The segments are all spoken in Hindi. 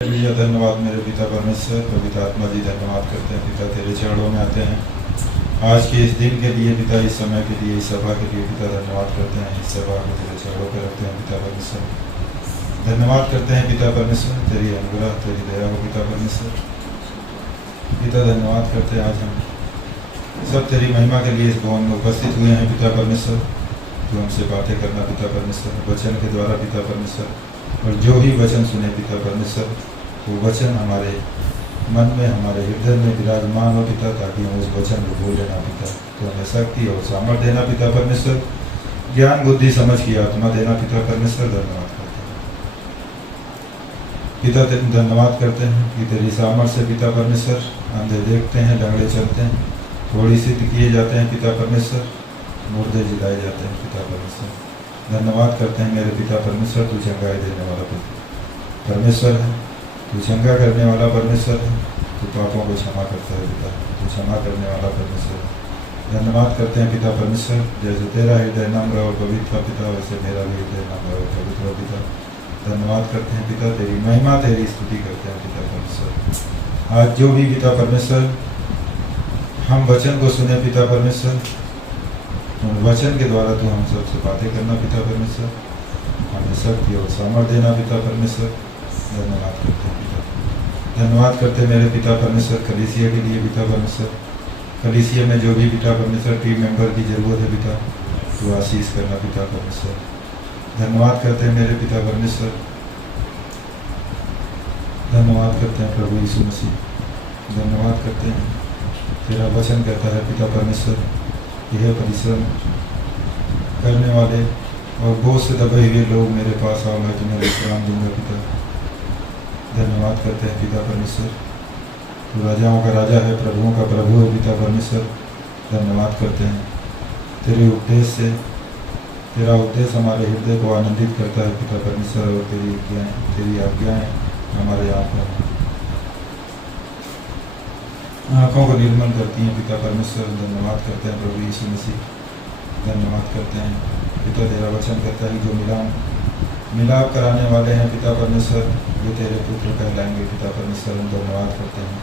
लिए धन्यवाद मेरे पिता परमेश्वर, पवित्र आत्मा जी धन्यवाद करते हैं पिता, तेरे चरणों में आते हैं आज के इस दिन के लिए पिता, इस समय के लिए, इस सभा के लिए पिता धन्यवाद करते हैं। इस सभा को तेरे चरणों पर रखते हैं पिता परमेश्वर, धन्यवाद करते हैं पिता परमेश्वर, तेरी अनुग्रह तेरी दया हो पिता परमेश्वर। पिता धन्यवाद करते हैं आज हम सब तेरी महिमा के लिए इस भवन में उपस्थित हुए हैं पिता परमेश्वर। जो हमसे बातें करना पिता परमेश्वर, वचन के द्वारा पिता परमेश्वर, और जो भी वचन सुने पिता परमेश्वर, वो वचन हमारे मन में हमारे हृदय में विराजमान हो पिता, ताकि हम उस वचन को बोले ना पिता। तो हमें शक्ति और सामर्थ्य देना पिता परमेश्वर, ज्ञान बुद्धि समझ की आत्मा देना पिता परमेश्वर। धन्यवाद करते हैं पिता, धन्यवाद करते हैं कि तेरी सामर्थ्य से पिता परमेश्वर अंधे देखते हैं, लंगड़े चलते हैं, थोड़ी सिद्ध किए जाते हैं पिता परमेश्वर, मुर्दे जिलाए जाते हैं पिता परमेश्वर। धन्यवाद करते हैं मेरे पिता परमेश्वर, तू चंगाई देने वाला परमेश्वर है, तू चंगा करने वाला परमेश्वर है, तू पापों को क्षमा करता है पिता, तू क्षमा करने वाला परमेश्वर है। धन्यवाद करते हैं पिता परमेश्वर, जैसे तेरा हृदय नम्र और पवित्र पिता, वैसे मेरा भी हृदय नम्र और पवित्र पिता। धन्यवाद करते हैं पिता, तेरी महिमा तेरी स्तुति करते हैं पिता परमेश्वर। आज जो भी पिता परमेश्वर हम वचन को सुने पिता परमेश्वर, वचन के द्वारा तो हम सबसे बातें करना पिता परमेश्वर, हमें शक्ति और सामर्थ्य देना पिता परमेश्वर। धन्यवाद करते हैं पिता, धन्यवाद करते हैं मेरे पिता परमेश्वर कलीसिया के लिए पिता परमेश्वर। कलीसिया में जो भी पिता परमेश्वर टीम मेंबर की जरूरत है पिता, तो आशीष करना पिता परमेश्वर। धन्यवाद करते हैं मेरे पिता परमेश्वर, धन्यवाद करते हैं प्रभु यीशु मसीह। धन्यवाद करते हैं, तेरा वचन कहता है पिता परमेश्वर, यह परिश्रम करने वाले और बोझ से दबे हुए लोग मेरे पास आओ, मैं तुम्हें विश्राम दूंगा पिता। धन्यवाद करते हैं पिता परमेश्वर, तू राजाओं का राजा है, प्रभुओं का प्रभु है पिता परमेश्वर। धन्यवाद करते हैं तेरे उपदेश से, तेरा उपदेश हमारे हृदय को आनंदित करता है पिता परमेश्वर, और तेरी आज्ञाएं हमारे आँखों को निर्मल करती हैं पिता परमेश्वर। धन्यवाद करते हैं प्रभु यीशु मसीह, धन्यवाद करते हैं पिता, तेरा वचन कहता है जो मिलाप कराने वाले हैं पिता परमेश्वर, वो तेरे पुत्र कहलाएंगे पिता परमेश्वर। हम धन्यवाद करते हैं,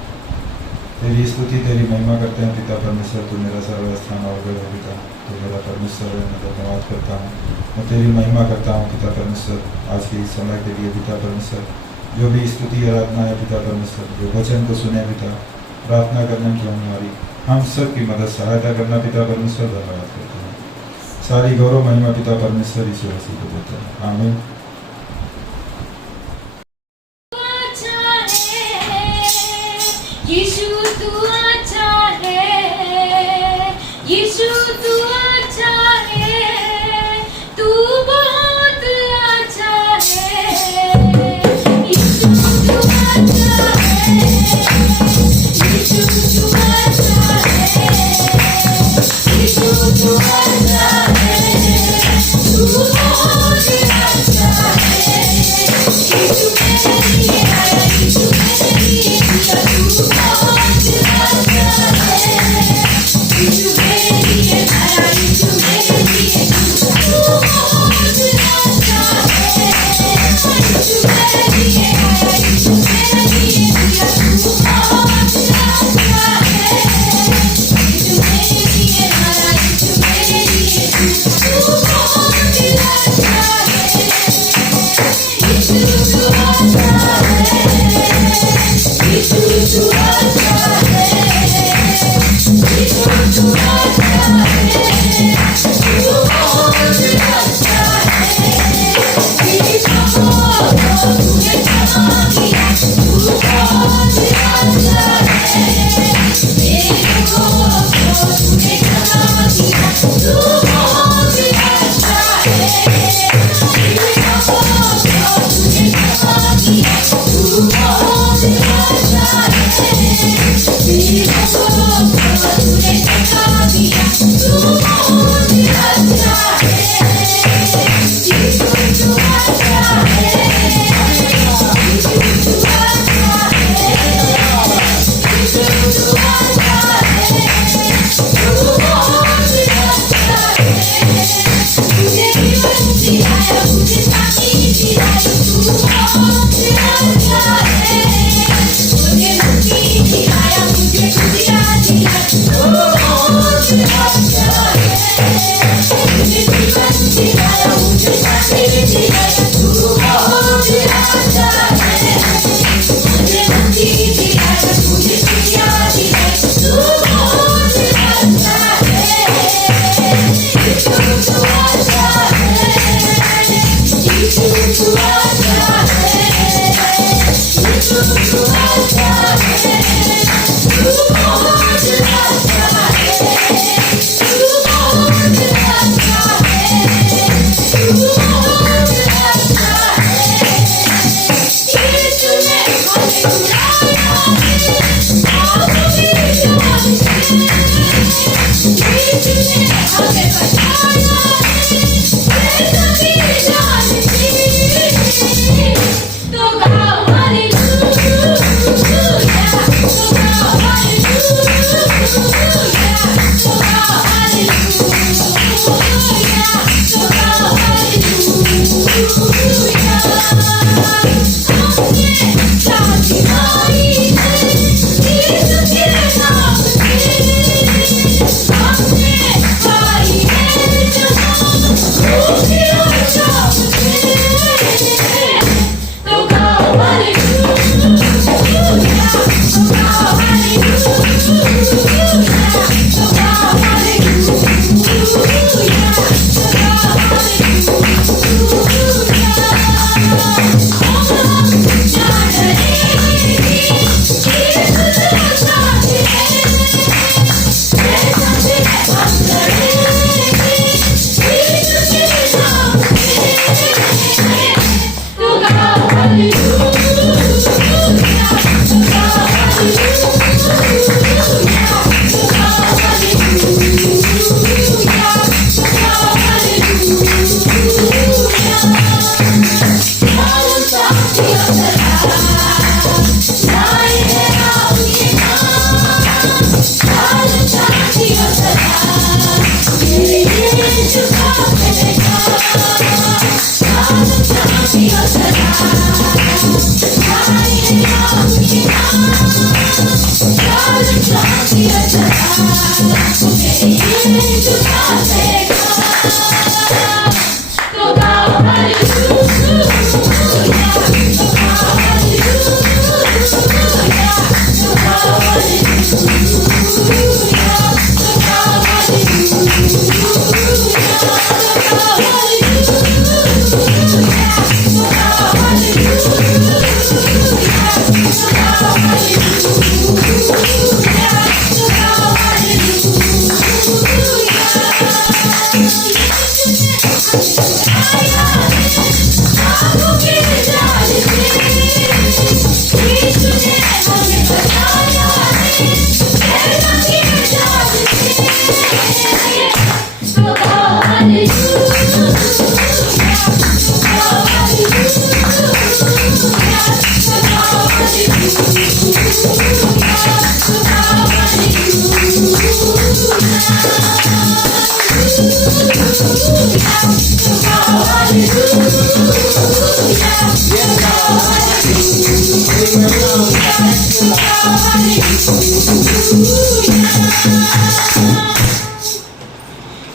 तेरी स्तुति तेरी महिमा करते हैं पिता परमेश्वर। तू मेरा सर्वस्थान और गढ़ है पिता, तू मेरा परमेश्वर है। मैं धन्यवाद करता हूँ, मैं तेरी महिमा करता हूँ पिता परमेश्वर, आज के इस समय के लिए पिता परमेश्वर। जो भी स्तुति आराधना है पिता परमेश्वर, जो वचन को सुने पिता, प्रार्थना करने की हमारी हम सब की मदद सहायता करना पिता परमेश्वर। धन्यवाद करते हैं, सारी गौरव महिमा पिता परमेश्वर यीशु मसीह को देते हैं, आमीन। यीशु तू अच्छा है, यीशु तू अच्छा है, तू बहुत अच्छा है, यीशु तू अच्छा है, यीशु तू अच्छा है, यीशु तू अच्छा है, तू बहुत अच्छा है, यीशु मेरे लिए आया, यीशु मेरे लिए जिया, तू बहुत अच्छा है, यीशु मेरे लिए आया।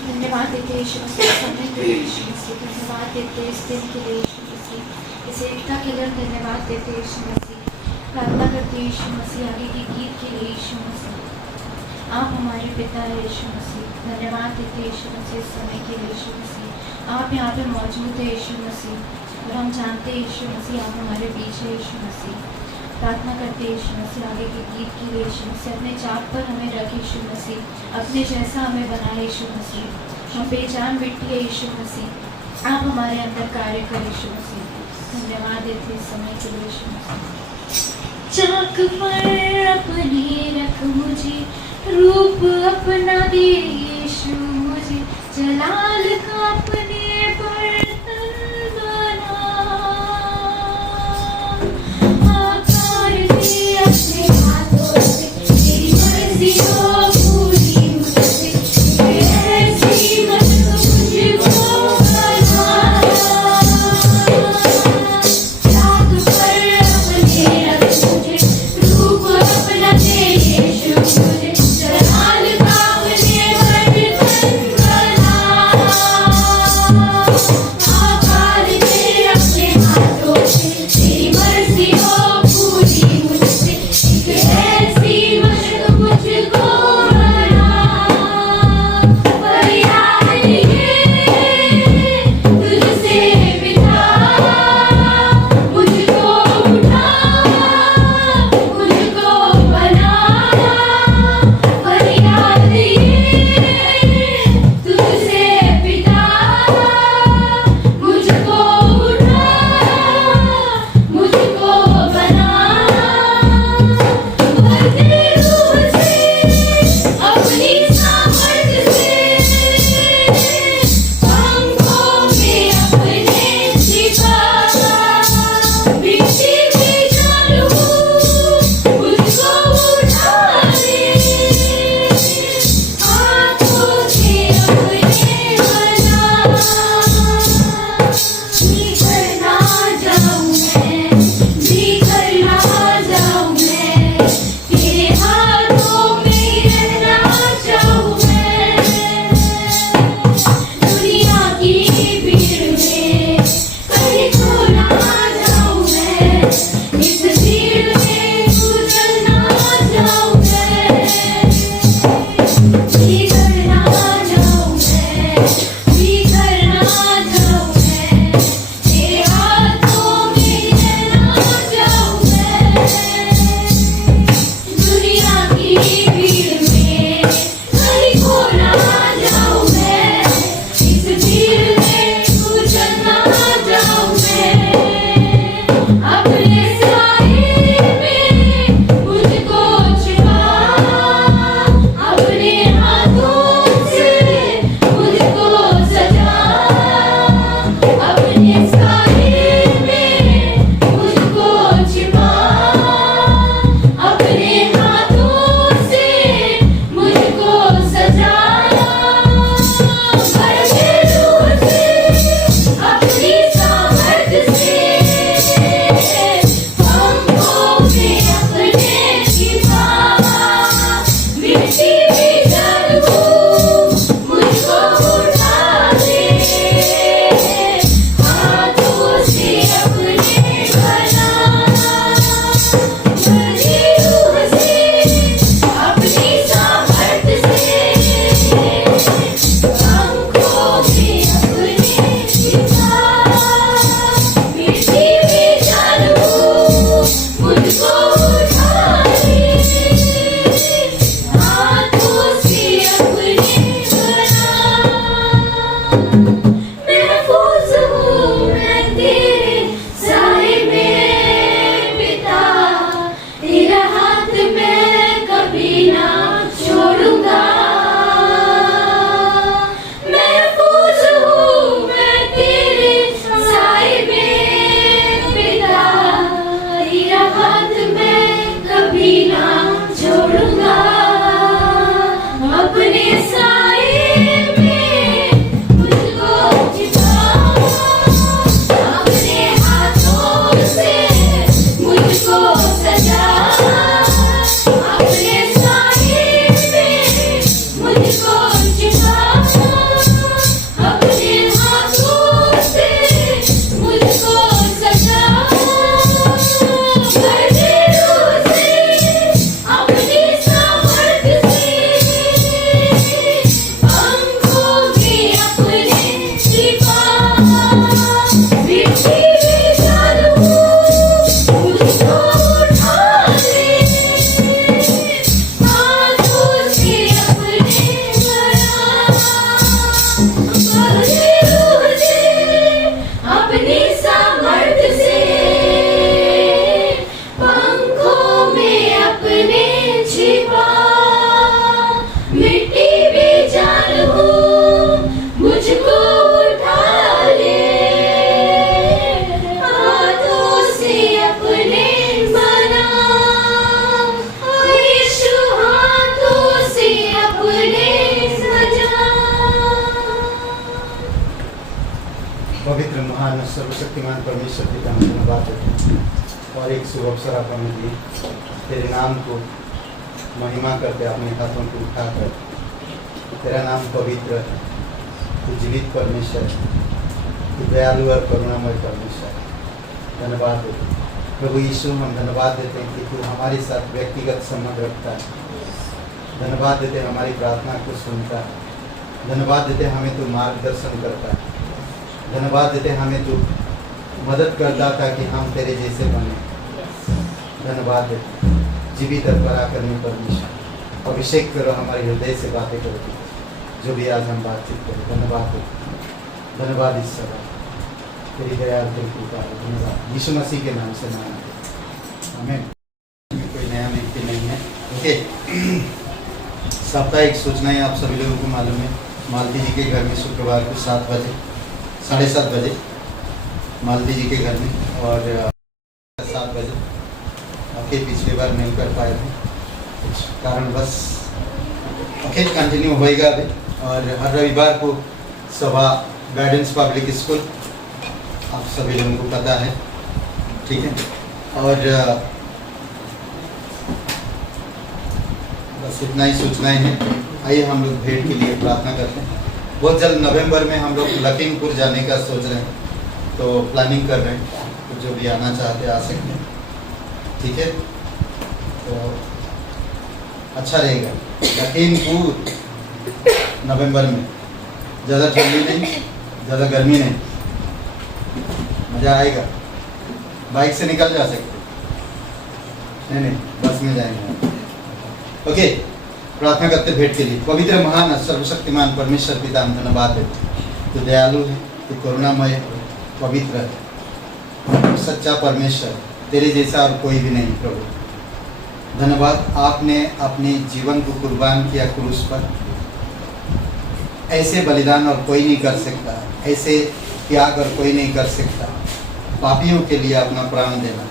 धन्यवाद देते यीशु मसीह, समय के लिए यीशु मसीह, धन्यवाद देते इस दिन के लिए यीशु मसीह, इस एकता के लिए धन्यवाद देते यीशु मसीह। प्रार्थना करते यीशु मसीह आगे के गीत के लिए यीशु मसीह। आप हमारे पिता है यीशु मसीह, धन्यवाद देते यीशु मसीह इस समय के लिए यीशु मसीह। आप यहाँ पे मौजूद है यीशु मसीह, और हम जानते हैं यीशु मसीह आप हमारे बीच है यीशु मसीह। प्रार्थना करते यीशु मसीह आगे के गीत के लिए यीशु मसीह, अपने चाक पर हमें रख यीशु मसीह, अपने जैसा हमें बनाए यीशु मसीह। हम बेजान मिट्टी है यीशु मसीह, आप हमारे अंदर कार्य कर यीशु मसीह। धन्यवाद देते इस समय के लिए यीशु मसीह। चाक पर अपने रख मुझे, रूप अपना दे यीशु मुझे, जलाल का अपने बर्तन बना, आकार दे अपने हाथों से, तेरी मर्जी हो पूरी मुझसे, ऐसी मत मुझको बना। चाक पर अपने रख मुझे, रूप अपना दे यीशु मुझे, जलाल का अपने बर्तन बना। सर्वशक्तिमान परमेश्वर पिता हम धन्यवाद देते हैं और एक शुभ अवसर आप हमें दिए तेरे नाम को महिमा करते अपने हाथों को उठाकर। तेरा नाम पवित्र है, तू जीवित परमेश्वर है, तू दयालु और करुणामय परमेश्वर है। धन्यवाद देते हैं प्रभु यीशु, हम धन्यवाद देते हैं कि तू हमारे साथ व्यक्तिगत संबंध रखता है। धन्यवाद देते हैं हमारी प्रार्थना को सुनता है। धन्यवाद देते हैं हमें तू मार्गदर्शन करता है। धन्यवाद देते हैं हमें तू मदद करता ताकि हम तेरे जैसे बने। धन्यवाद देते हैं जीवित और पराक्रमी परमेश्वर, अभिषेक करो हमारे हृदय से बातें करो जो भी आज हम बातचीत करें। धन्यवाद देते हैं, धन्यवाद इस समय तेरी दया और तेरी कृपा है। धन्यवाद यीशु मसीह के नाम से मांगते हैं, आमीन। कोई नया व्यक्ति नहीं है। ओके, साप्ताहिक सूचनाएं आप सभी लोगों को मालूम है। मालती जी के घर में शुक्रवार को 7 बजे 7:30 बजे मालती जी के घर में, और 7 बजे ओके, पिछली बार नहीं कर पाए थे कुछ कारणवश। ओके, कंटिन्यू होएगा अभी। और हर रविवार को सभा गाइडेंस पब्लिक स्कूल, आप सभी लोगों को पता है, ठीक है। और बस इतना ही सूचनाएं हैं। आइए हम लोग भेंट के लिए प्रार्थना करते हैं। बहुत जल्द नवंबर में हम लोग लखीमपुर जाने का सोच रहे हैं, तो प्लानिंग कर रहे हैं। तो जो भी आना चाहते आ सकते हैं, ठीक है। तो अच्छा रहेगा। लखीमपुर नवंबर में, ज़्यादा ठंडी नहीं, ज़्यादा गर्मी नहीं, मज़ा आएगा। बाइक से निकल जा सकते, नहीं बस में जाएंगे। ओके, प्रार्थना करते भेंट के लिए। पवित्र महान सर्वशक्तिमान परमेश्वर पिता हम धन्यवाद देते। तो दयालु है, तो करुणामय, पवित्र है, सच्चा परमेश्वर, तेरे जैसा और कोई भी नहीं प्रभु। धन्यवाद, आपने अपने जीवन को कुर्बान किया क्रूस पर। ऐसे बलिदान और कोई नहीं कर सकता, ऐसे त्याग और कोई नहीं कर सकता। पापियों के लिए अपना प्राण देना,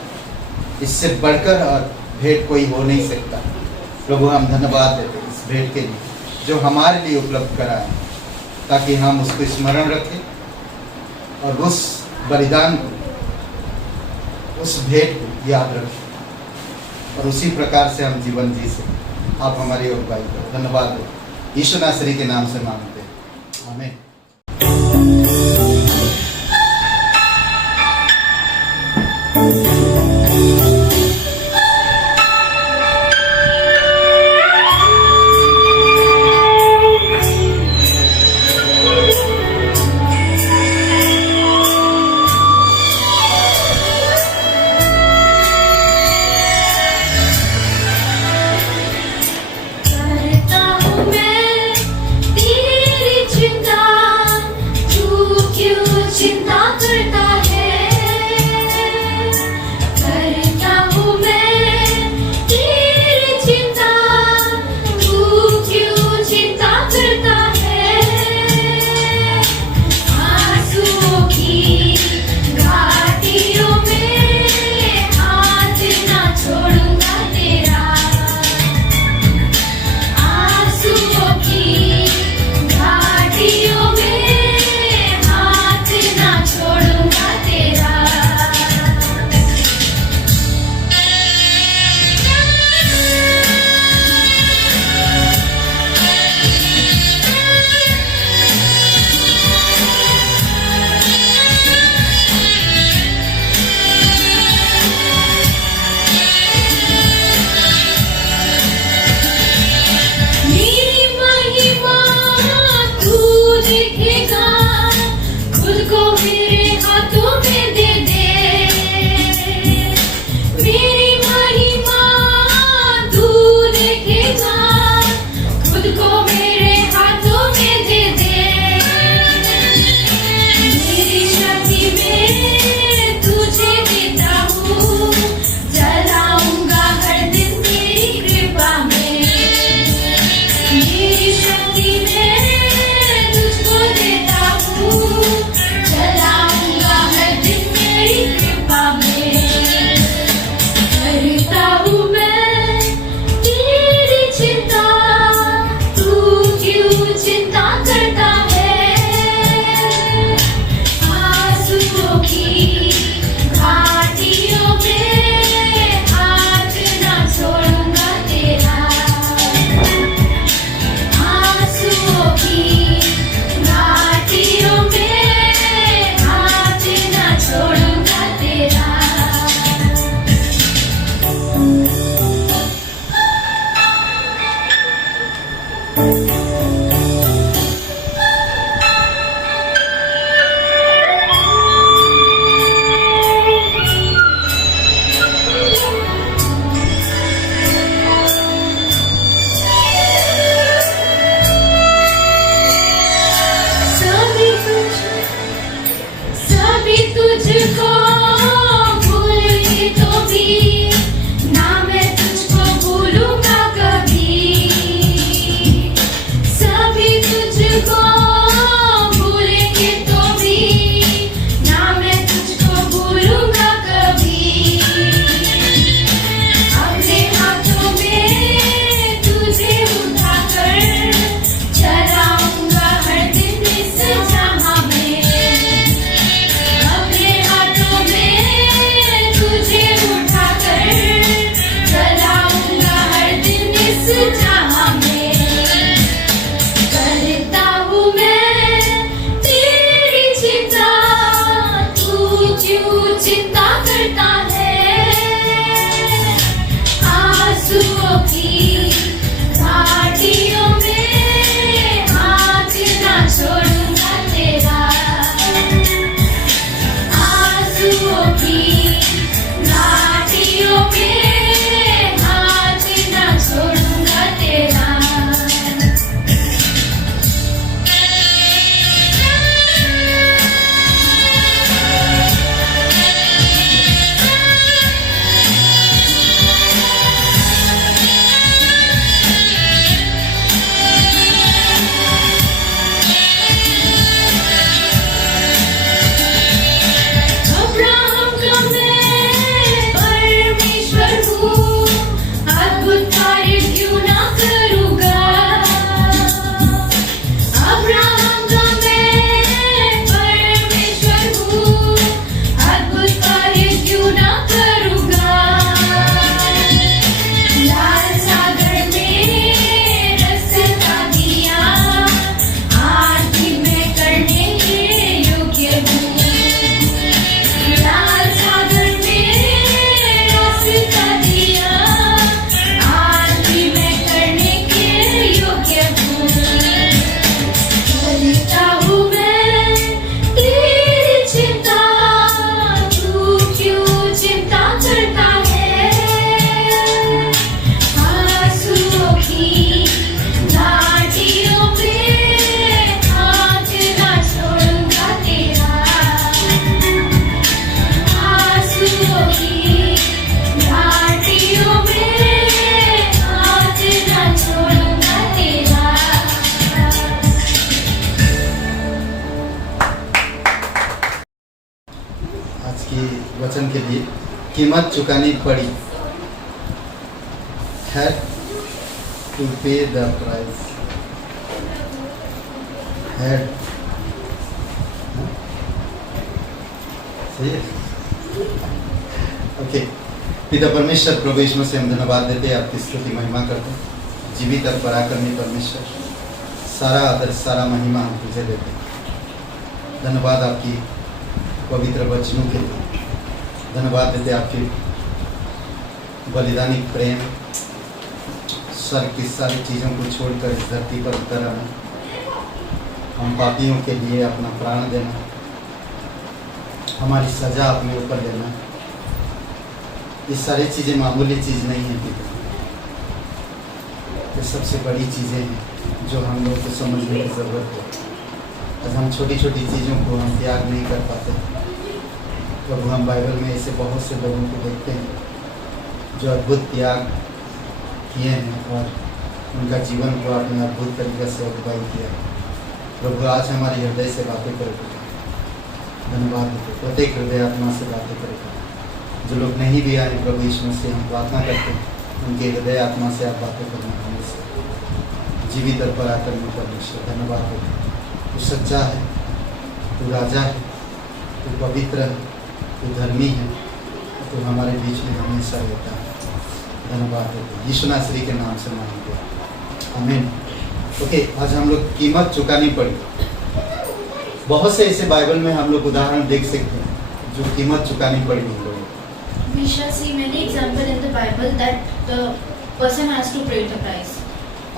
इससे बढ़कर और भेंट कोई हो नहीं सकता। प्रभु हम धन्यवाद देते हैं इस भेंट के लिए जो हमारे लिए उपलब्ध कराए, ताकि हम उसको स्मरण रखें और उस बलिदान को, उस भेंट को याद रखें और उसी प्रकार से हम जीवन जी सकें। आप हमारी अगुवाई करो। धन्यवाद दो, यीशु नासरी के नाम से मांगते हैं, आमीन। करता हूँ मैं तेरी चिंता। कीमत चुकानी पड़ी, had to pay the price, had, सही है? ओके। पिता परमेश्वर प्रभु यीशु मसीह हम धन्यवाद देते हैं, आपकी स्तुति महिमा करते हैं। जीवित और पराक्रमी परमेश्वर, सारा आदर सारा महिमा हम तुझे देते हैं। धन्यवाद आपकी पवित्र वचनों के लिए, धन्यवाद देते आपके बलिदानी प्रेम, सर की सारी चीज़ों को छोड़कर इस धरती पर उतर आना, हम पापियों के लिए अपना प्राण देना, हमारी सजा अपने ऊपर लेना, ये सारी चीज़ें मामूली चीज़ नहीं है पिता, ये सबसे बड़ी चीज़ें हैं जो हम लोग को समझने की ज़रूरत है। आज हम छोटी छोटी चीज़ों को हम त्याग नहीं कर पाते। प्रभु हम बाइबल में ऐसे बहुत से लोगों को देखते हैं जो अद्भुत त्याग किए हैं और उनका जीवन को आपने अद्भुत तरीके से अगुवाई किया। प्रभु आज हमारे हृदय से बातें करेगा, धन्यवाद देते, प्रत्येक हृदय आत्मा से बातें करेगा। जो लोग नहीं भी आए प्रभु यीशु मसीह हम प्रार्थना करते हैं उनके हृदय आत्मा से आप बातें करना हमें जीवित और पराक्रमी परमेश्वर, धन्यवाद देते। तू सच्चा है, तू राजा है, तू पवित्र है, तू धर्मी है, तू हमारे बीच में हमेशा रहता है। धन्यवाद देते यीशु नासरी के नाम से मांगते हैं, आमीन। ओके, आज हम लोग कीमत चुकानी पड़ी। बहुत से ऐसे बाइबल में हम लोग उदाहरण देख सकते हैं जो कीमत चुकानी पड़ी उन लोगों को। We shall see many examples in the Bible that the person has to pay the price.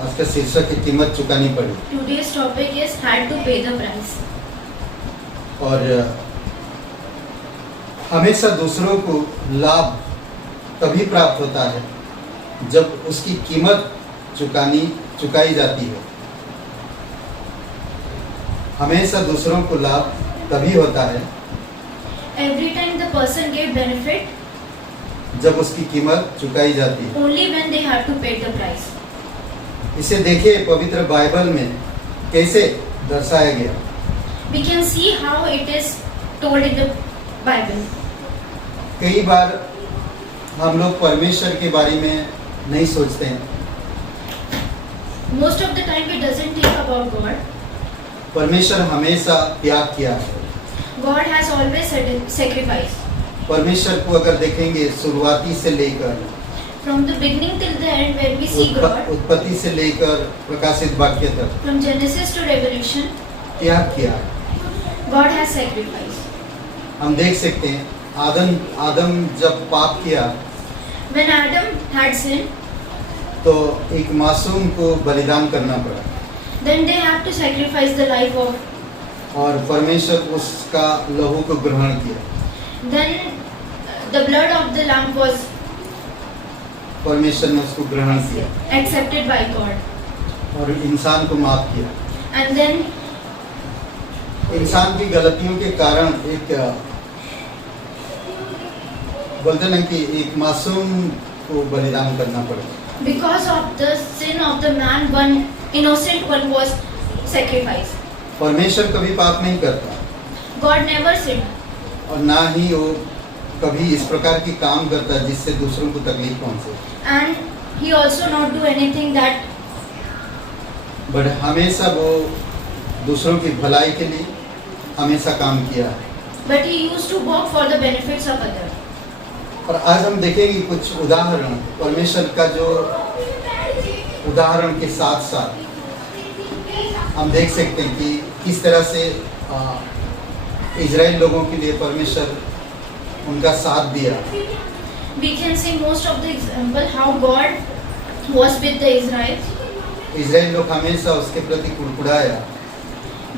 आज का शीर्षक है कीमत चुकानी पड़ी। Today's topic is had to pay the price. और हमेशा दूसरों को लाभ तभी प्राप्त होता है जब उसकी कीमत चुकाई जाती है। हमेशा दूसरों को लाभ तभी होता है Every time the person get benefit जब उसकी कीमत चुकाई जाती है। only when they have to pay the price. इसे देखिए पवित्र बाइबल में कैसे दर्शाया गया। We can see how it is told in the Bible. कई बार हम लोग परमेश्वर के बारे में नहीं सोचते हैं। Most of the time we doesn't think about God. परमेश्वर हमेशा त्याग किया है। God has always sacrificed. परमेश्वर को अगर देखेंगे शुरुआती से लेकर From the beginning till the end where we see God, उत्पत्ति से लेकर प्रकाशित वाक्य तक from Genesis to Revelation, त्याग किया है। God has sacrificed. हम देख सकते हैं आदम जब पाप किया When Adam had sinned, तो एक मासूम को बलिदान करना पड़ा then they have to sacrifice the life of. और परमेश्वर उसका लहू को ग्रहण किया। Then the blood of the lamb was परमेश्वर ने उसको ग्रहण किया accepted by God. और इंसान को माफ किया। And then इंसान की गलतियों के कारण एक बोलते ना कि एक मासूम को बलिदान करना पड़ा। because of the sin of the man, one innocent one was sacrificed. परमेश्वर कभी पाप नहीं करता God never sinned. और ना ही वो कभी इस प्रकार की काम करता है जिससे दूसरों को तकलीफ पहुंचे। And he also not do anything that. But हमेशा वो दूसरों की भलाई के लिए हमेशा काम किया है। But he used to work for the benefits of others. और आज हम देखेंगे कुछ उदाहरण परमेश्वर का जो उदाहरण के साथ साथ हम देख सकते हैं कि किस तरह से इजराइल लोगों के लिए परमेश्वर उनका साथ दिया। We can see most of the example how God was with the Israelites. Israel लोग हमेशा उसके प्रति कुड़कुड़ाया,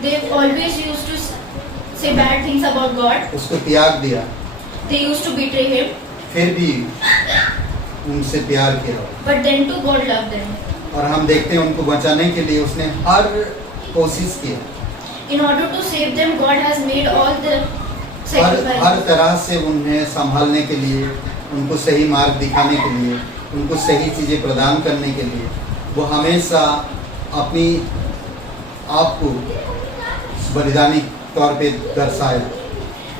They always used to say bad things about God. उसको त्याग दिया, They used to betray him. फिर भी उनसे प्यार किया। But then too God loved them. और हम देखते हैं उनको बचाने के लिए उसने हर कोशिश किया। In order to save them, God has made all the her sacrifices. तरह से उन्हें संभालने के लिए, उनको सही मार्ग दिखाने के लिए, उनको सही चीज़ें प्रदान करने के लिए वो हमेशा अपनी आप को बलिदानी तौर पे दर्शाया।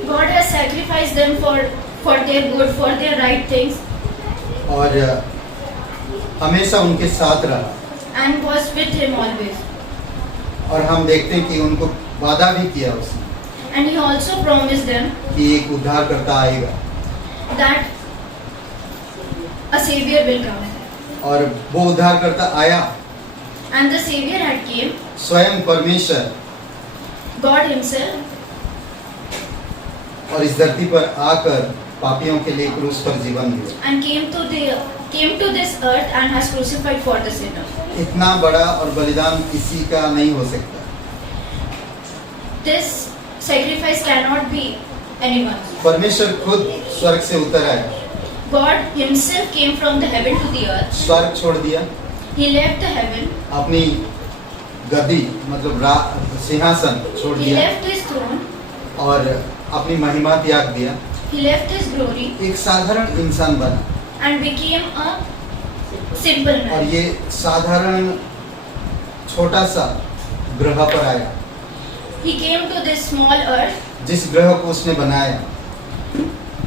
God has sacrificed them for for their good, for their right things, और हमेशा उनके साथ रहा। and was with him always. और हम देखते हैं कि उनको वादा भी किया उसने And he also promised them कि एक उद्धारकर्ता आएगा, that a savior will come. और वो उद्धारकर्ता आया। And the savior had came, स्वयं परमेश्वर God himself, और इस धरती पर आकर पापियों के लिए क्रूस पर जीवन दिया। and came to this earth and has crucified for the sinner. इतना बड़ा और बलिदान किसी का नहीं हो सकता। This sacrifice cannot be anyone's. परमेश्वर खुद स्वर्ग से उतर आया, God himself came from the heaven to the earth. स्वर्ग छोड़ दिया, He left the heaven. अपनी गद्दी मतलब सिंहासन छोड़ He दिया left his throne. और अपनी महिमा त्याग दिया, He left his glory एक साधारण इंसान बना। and became a simple और man. ये साधारण छोटा सा ग्रह पर आया, He came to this small earth जिस ग्रह को उसने बनाया,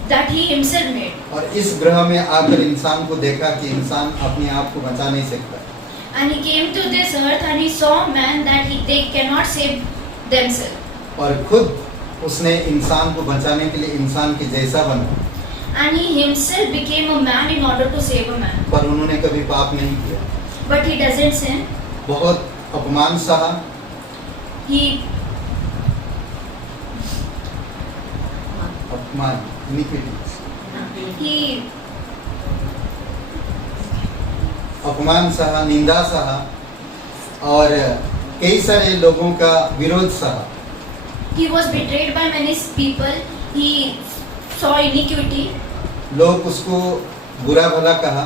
that he himself made. और इस ग्रह में आकर इंसान को देखा कि इंसान अपने आप को बचा नहीं सकता। And he came to this earth and he saw man that they cannot save themselves. और खुद उसने इंसान को बचाने के लिए इंसान के जैसा बना, And he himself became a man in order to save a man. पर उन्होंने कभी पाप नहीं किया। But he doesn't sin. बहुत अपमान सहा, He अपमान iniquity, he अपमान सहा, निंदा सहा और कई सारे लोगों का विरोध सहा। he was betrayed by many people. He saw iniquity. लोग उसको बुरा भला कहा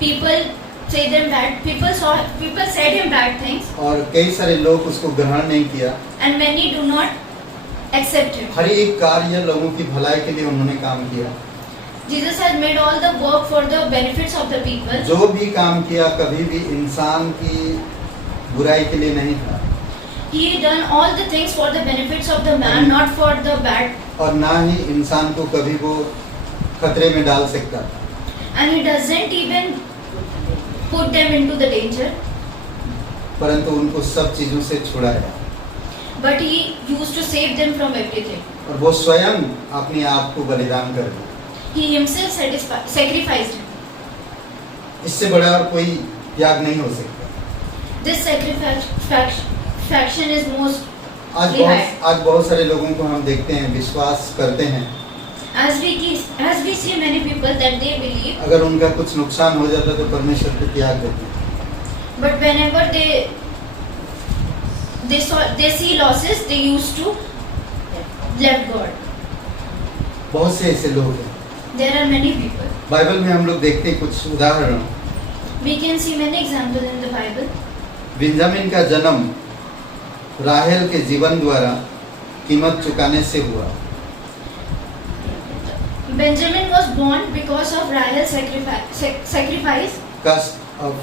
People say them bad. People said him bad things, और कई सारे लोग उसको ग्रहण नहीं किया। and many do not accept him. हर एक कार्य लोगों की भलाई के लिए उन्होंने काम किया। Jesus has made all the work for the benefits of the people. जो भी काम किया कभी भी इंसान की बुराई के लिए नहीं था, He done all the things for the benefits of the man, not for the bad. और ना ही इंसान को कभी वो खतरे में डाल सकता था। And he doesn't even put them into the danger. परंतु उनको सब चीजों से छुड़ाया But he used to save them from everything. और वो स्वयं अपने आप को बलिदान कर दिया। He himself sacrificed him. इससे बड़ा और कोई त्याग नहीं हो सकता। This sacrifice is most आज high. बहुत सारे लोगों को हम देखते हैं, विश्वास करते हैं, As we see many people that they believe, अगर उनका कुछ नुकसान हो जाता तो परमेश्वर को त्याग देते हैं। but whenever they see losses, they used to left God. बहुत से ऐसे लोग हैं। There are many people. Bible में हम लोग देखते हैं कुछ उदाहरण। We can see many examples in the Bible. Benjamin का जन्म राहेल के जीवन द्वारा कीमत चुकाने से हुआ। Benjamin was born because of Rahel's sacrifice. Cost of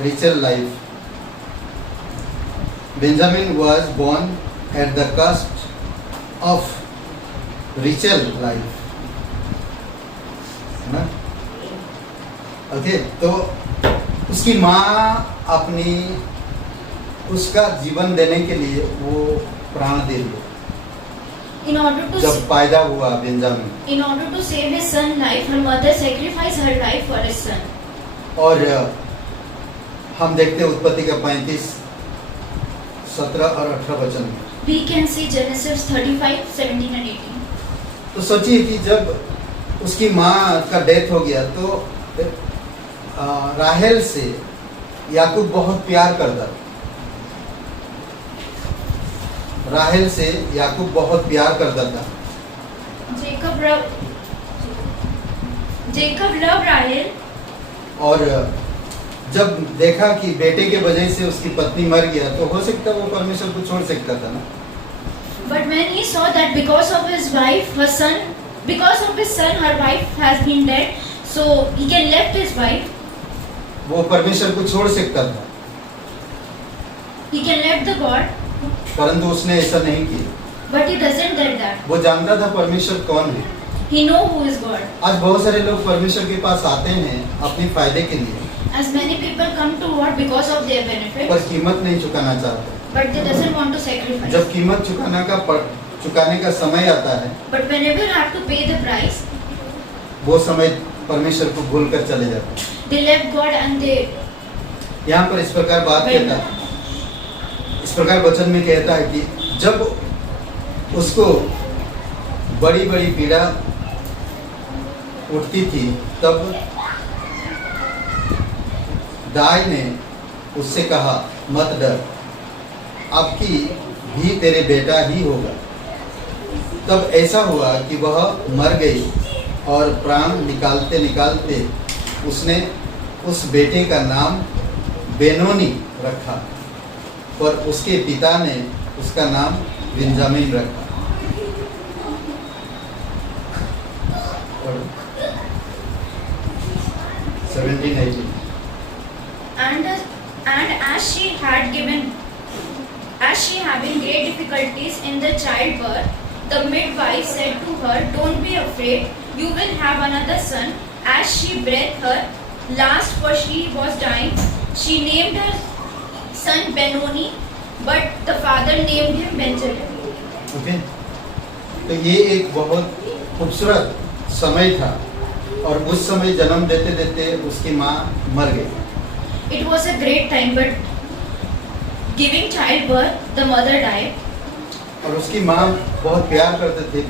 Rachel life. Benjamin was born at the cost of Rachel life. ना? ओके, तो उसकी माँ उसका जीवन देने के लिए वो प्राण दे दिए In order to जब पैदा हुआ Benjamin. in order to save his son's life, her mother sacrificed her life for his son. और हम देखते हैं उत्पत्ति का 35, 17 और 18 वचन में। We can see Genesis 35, 17 and 18. तो सोचिए कि जब उसकी माँ का डेथ हो गया तो राहेल से याकूब बहुत प्यार करता था। राहेल से याकूब बहुत प्यार करता था। Jacob loved Rahel. और जब देखा कि बेटे के वजह से उसकी पत्नी मर गया तो हो सकता वो परमेश्वर को छोड़ सकता था ना। But when he saw that because of his son, her wife has been dead, so he can left his wife. वो परमेश्वर को छोड़ सकता था, He can left the God, परंतु उसने ऐसा नहीं किया। but he doesn't did that. वो जानता था परमेश्वर कौन है। He know who is God. आज बहुत सारे लोग परमेश्वर के पास आते हैं अपने फायदे के लिए, As many people come to God because of their benefit, पर कीमत नहीं चुकाना चाहते। but they doesn't want to sacrifice. जब कीमत चुकाने का समय आता है, But whenever you have to pay the price, वो समय परमेश्वर को भूल कर चले जाते हैं। they left God and they यहाँ पर इस प्रकार बात went. कहता है, इस प्रकार वचन में कहता है कि जब उसको बड़ी बड़ी पीड़ा उठती थी, तब दाई ने उससे कहा, मत डर, अब की भी तेरे बेटा ही होगा। तब ऐसा हुआ कि वह मर गई और प्राण निकालते निकालते उसने उस बेटे का नाम बेनोनी रखा, पर उसके पिता ने उसका नाम बेंजामिन रखा। 17-18 and as she having great difficulties in the childbirth, the midwife said to her, "Don't be afraid, you will have another son." As she breathed her last, for she was dying, she named her son Benoni, but the father named him Benjamin. Okay, तो ये एक बहुत खूबसूरत समय था, और उस समय जन्म देते देते उसकी माँ मर गई। It was a great time, but giving childbirth, the mother died. और उसकी माँ बहुत प्यार करते थे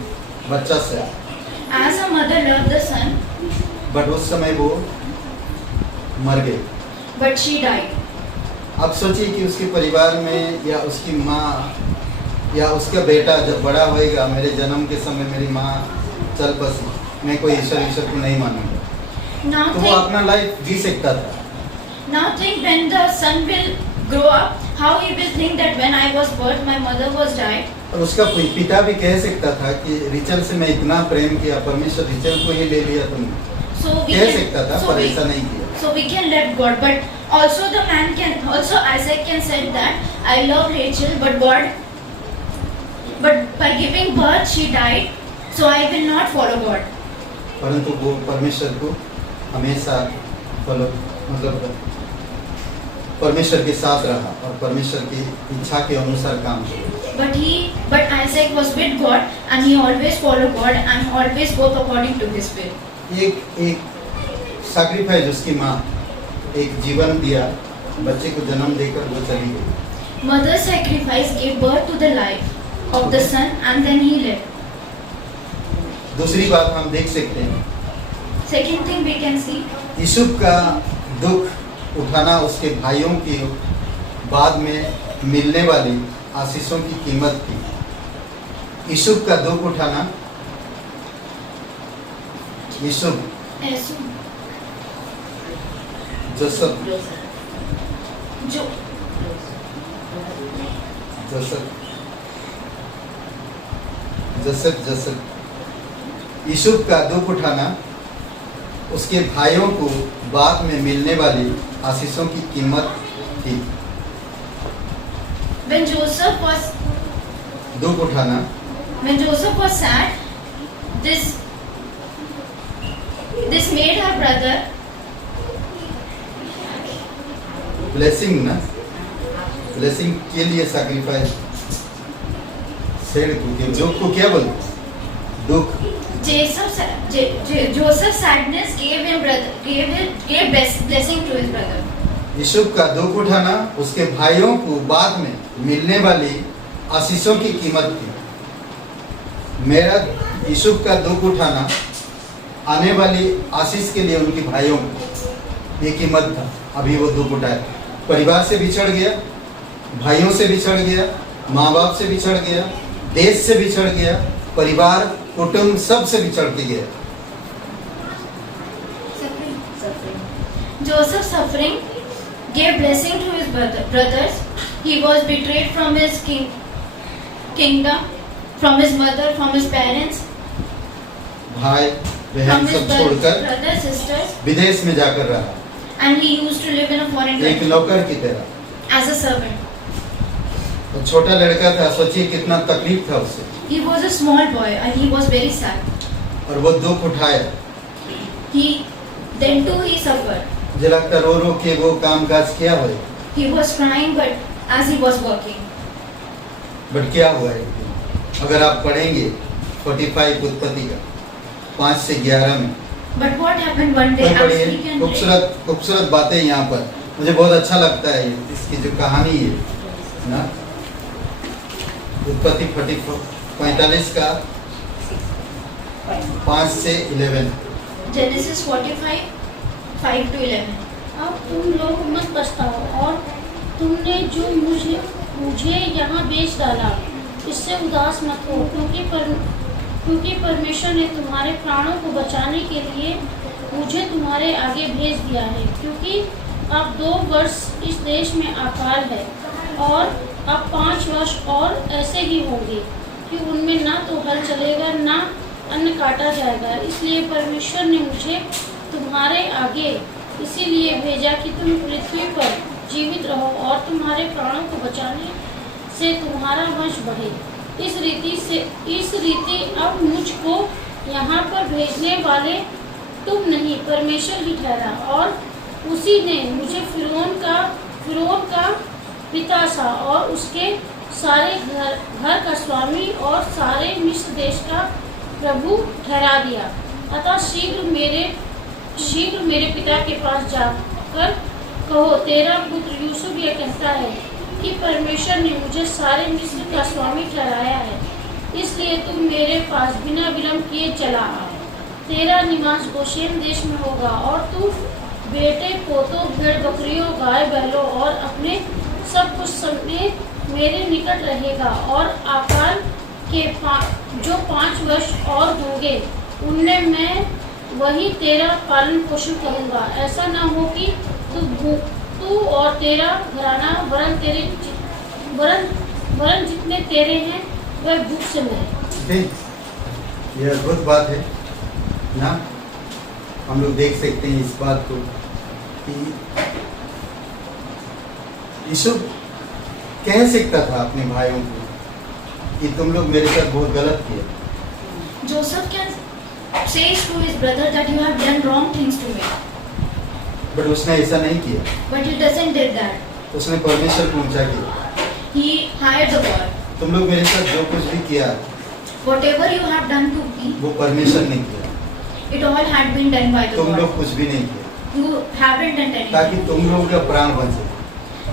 बच्चा से, As a mother loved the son, but उस समय वो मर गई। but she died. अब सोचिए कि उसके परिवार में या उसकी माँ या उसका बेटा जब बड़ा होएगा, मेरे जन्म के समय मेरी माँ चल बसी, मैं कोई ईश्वर को नहीं मानूंगा, Now तो वो think, अपना लाइफ जी सकता था। now think when the son will grow up, how he will think that when I was birth, my mother was died. और उसका पिता भी कह सकता था कि रिचल से मैं इतना प्रेम किया, परमेश्वर रिचल को ही ले लिया तुमने, So we कह can, सकता था, so पर we, ऐसा नहीं किया। so we can let God, but also the man can, also Isaac can say that I love Rachel, but God, but by giving birth she died, so I will not follow God. परंतु वो परमेश्वर को हमेशा फॉलो, मतलब परमेश्वर के साथ रहा और परमेश्वर की इच्छा के अनुसार काम किया। But Isaac was with God and he always followed God and always worked according to His will. एक सैक्रिफाइस उसकी माँ एक जीवन दिया, बच्चे को जन्म देकर वो चली गई। Mother sacrifice gave birth to the life of the son and then he left. दूसरी बात हम देख सकते हैं, Second thing we can see, Yusuf का दुख उठाना उसके भाइयों की बाद में मिलने वाली आशीषों की कीमत थी। यूसुफ का दुख उठाना, यूसुफ जोसेफ जो यूसुफ का दुख उठाना उसके भाइयों को बाद में मिलने वाली आशीषों की कीमत थी। when Joseph was दुख उठाना, sad, this made her brother blessing ना, ब्लेसिंग के लिए सैक्रिफाइस दुख को क्या बोलते, दुख। Joseph's sadness gave blessing to his brother. Yusuf का दुख उठाना उसके भाइयों को बाद में मिलने वाली आशीषों की कीमत थी। मेरा यूसुफ का दुख उठाना आने वाली आशीष के लिए उनके भाइयों को ये कीमत था। अभी वो दुख उठाया, परिवार से बिछड़ गया, भाइयों से बिछड़ गया, माँ बाप से बिछड़ गया, देश से बिछड़ गया, परिवार कुटुंब सब से बिछड़ के गया। Joseph suffering gave blessing to his brothers. He was betrayed from his kingdom, from his mother, from his parents, भाई बहन from his सब छोड़कर brothers, sisters, विदेश में जाकर रहा, and he used to live in a foreign एक country नौकर की तरह। as a servant. तो छोटा लड़का था, सोचिए कितना तकलीफ था उसे। He was a small boy and he was very sad. और वो दुख उठाया, then too he suffered. मुझे लगता रो रो के वो काम काज किया हुआ, He was crying, but as he was working. But क्या हुआ है? अगर आप पढ़ेंगे 45 उत्पत्ति का 5 से 11 में, But what happened one day? कोई As पढ़िए, we can read, खूबसूरत खूबसूरत बातें यहाँ पर, मुझे बहुत अच्छा लगता है ये, इसकी जो कहानी है ना, उत्पत्ति 45 का 5 से 11। Genesis 45, 5 to 11. अब तुम लोग मत पछताओ और तुमने जो मुझे यहाँ बेच डाला इससे उदास मत हो, क्योंकि परमेश्वर ने तुम्हारे प्राणों को बचाने के लिए मुझे तुम्हारे आगे भेज दिया है। क्योंकि अब 2 वर्ष इस देश में अकाल है और अब 5 वर्ष और ऐसे ही होंगे कि उनमें ना तो हल चलेगा ना अन्न काटा जाएगा। इसलिए परमेश्वर ने मुझे तुम्हारे आगे इसीलिए भेजा कि तुम पृथ्वी पर जीवित रहो और तुम्हारे प्राणों को बचाने से तुम्हारा वंश बढ़े। इस रीति अब मुझको यहाँ पर भेजने वाले तुम नहीं, परमेश्वर ही ठहरा। और उसी ने मुझे फिरौन का पिता सा और उसके सारे घर का स्वामी और सारे मिस्र देश का प्रभु ठहरा दिया। अतः शीघ्र मेरे पिता के पास जाकर कहो, तेरा पुत्र यूसुफ यह कहता है कि परमेश्वर ने मुझे सारे मिस्र का स्वामी ठहराया है, इसलिए तुम मेरे पास बिना विलंब किए चला आ। तेरा निवास गोशेन देश में होगा और तू बेटे पोतों भेड़ बकरियों गाय बैलों और अपने सब कुछ समेत मेरे निकट रहेगा। और अकाल के जो 5 वर्ष और होंगे उनमें मैं वही तेरा पालन पोषण करूँगा। ऐसा ना हो कि तू और तेरा घराना वरन जितने तेरे हैं वह भूख से मरे। यह अद्भुत बात है ना, हम लोग देख सकते हैं इस बात को कि यीशु कह सकता था अपने भाइयों को कि तुम लोग मेरे साथ बहुत गलत किए। Joseph can say to his brother that you have done wrong things to me. But उसने ऐसा नहीं किया, But he doesn't did that. उसने परमेश्वर को ऊंचा किया। He hired the God. तुम लोग मेरे साथ जो कुछ भी किया Whatever you have done to me, वो परमेश्वर ने किया, it all had been done by the तुम God. लोग कुछ भी नहीं किया, You haven't done ताकि anything. तुम लोगों का प्राण बच सके।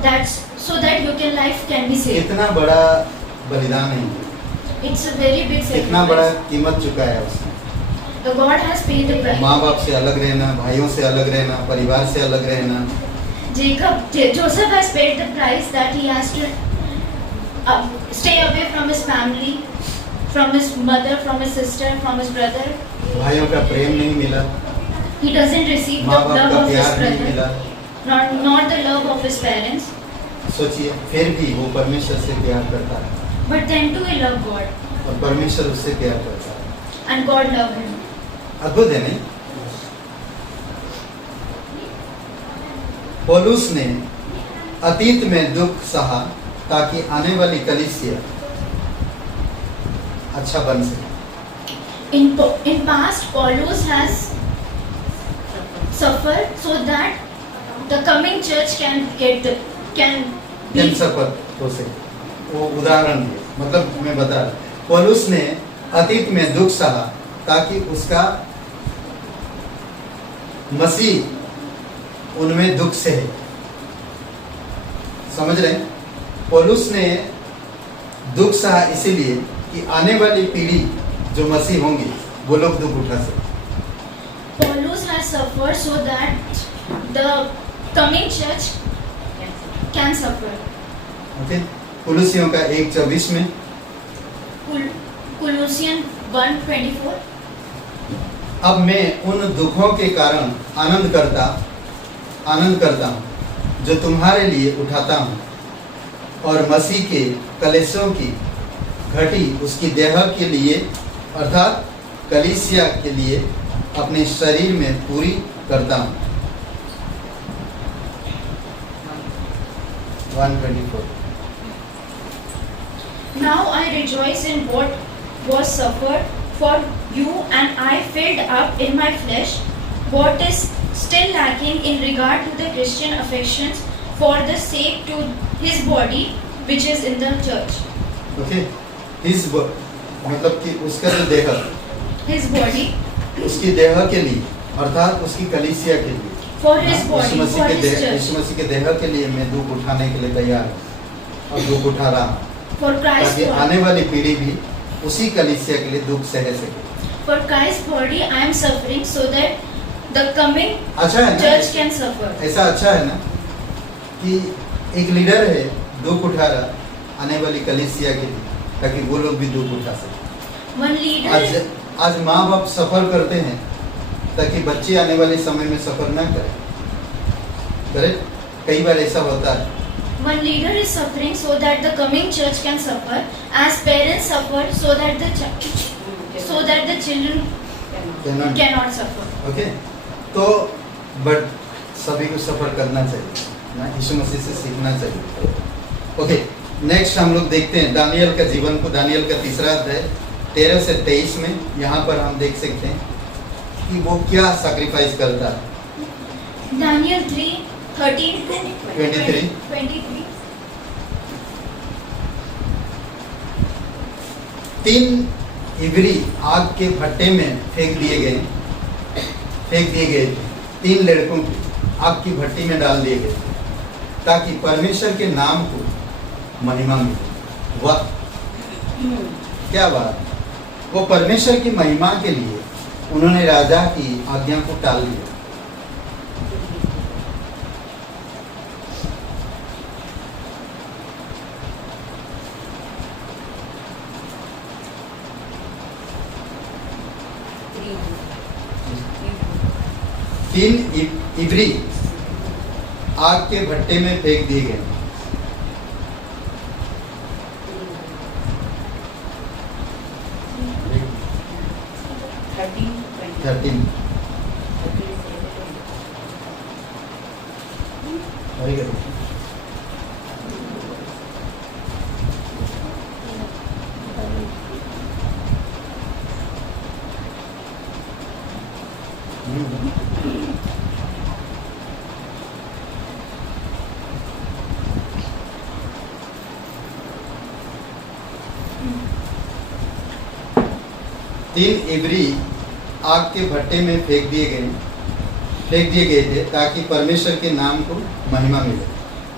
That's so that your life can be saved. इतना बड़ा बलिदान नहीं, It's a very big इतना बड़ा sacrifice. कीमत चुकाया उसने। The God has paid the price. माँ बाप से अलग रहना, भाइयों से अलग रहना, परिवार से अलग रहना, Joseph has paid the price that he has to stay away from his family, from his mother, from his sister, from his brother. भाइयों का प्रेम नहीं मिला, He doesn't receive the माँ बाप love का of his प्यार नहीं मिला। brother, not the love of his parents. सोचिए, फिर भी वो परमेश्वर से प्यार करता है But then too he loved God, और परमेश्वर उससे प्यार करता है। and God loved him. अद्भुत है नहीं? पौलुस ने अतीत में दुख सहा ताकि आने वाली कलीसिया अच्छा बन सके। In past, Paulus has suffered so that the coming church can be. सफर हो सके। वो उदाहरण दिए, मतलब मैं बता रहा, पौलुस ने अतीत में दुख सहा ताकि उसका मसीह उनमें दुख सहे। समझ रहे हैं? पौलुस ने दुख सहा इसीलिए कि आने वाली पीढ़ी जो मसीह होंगे वो लोग दुख उठा सके। Paulus has suffered so that the coming church can suffer. Okay, कुलुसियों का 1:24 में Colossians 1:24. अब मैं उन दुखों के कारण आनंद करता हूँ जो तुम्हारे लिए उठाता हूँ और मसीह के कलेशों की घटी उसकी देह के लिए अर्थात कलीसिया के लिए अपने शरीर में पूरी करता हूँ। 1:24। Now I rejoice in what was suffered you and I filled up in my flesh what is still lacking in regard to the Christian affections for the sake to his body which is in the church. Okay, मतलब कि उसका जो देह, His body, उसकी देह के लिए, अर्थात उसकी कलीसिया के लिए, for his Yeshu body, Masih for के his देह, church, यीशु मसीह के देह के लिए मैं दुख उठाने के लिए तैयार हूँ और दुख उठा रहा हूँ, for Christ's ताकि body. आने वाली पीढ़ी भी उसी कलीसिया के लिए दुख सह सके। For Christ's body, I am suffering so that the coming अच्छा है ना, church can suffer. ऐसा अच्छा है ना कि एक लीडर है, दुख उठा रहा आने वाली कलीसिया के लिए, ताकि वो लोग भी दुख उठा सके। One leader, आज माँ बाप सफर करते हैं ताकि बच्चे आने वाले समय में सफर ना करें। करेक्ट, कई बार ऐसा होता है। one leader is suffering so that the coming church can suffer, as parents suffer so that the children cannot suffer. Okay, तो बट सभी को सफर करना चाहिए ना, यीशु मसीह से सीखना चाहिए। ओके, नेक्स्ट हम लोग देखते हैं दानियल का जीवन को। दानियल का 3रा अध्याय 13 से 23 में यहाँ पर हम देख सकते हैं कि वो क्या सैक्रिफाइस करता है। Daniel 3:13 to 23. 23. 3 इबरी आग के भट्टे में फेंक दिए गए थे। 3 लड़कों को आग की भट्टी में डाल दिए गए ताकि परमेश्वर के नाम को महिमा मिले। वाह, क्या बात! वो परमेश्वर की महिमा के लिए उन्होंने राजा की आज्ञा को टाल दिया। तीन इबरी आग के भट्टे में फेंक दिए गए। थर्टीन तीन इबरी आग के भट्टे में फेंक दिए गए थे ताकि परमेश्वर के नाम को महिमा मिले।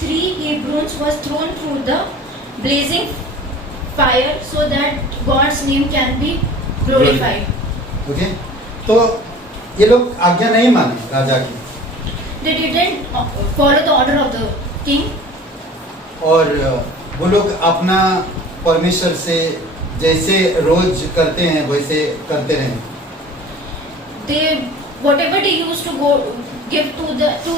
3 Hebrews was thrown through the blazing fire so that God's name can be glorified. Okay, तो ये लोग आज्ञा नहीं माने राजा की, They didn't follow the order of the king. और वो लोग अपना परमेश्वर से जैसे रोज करते हैं वैसे करते रहे। They whatever they used to go give to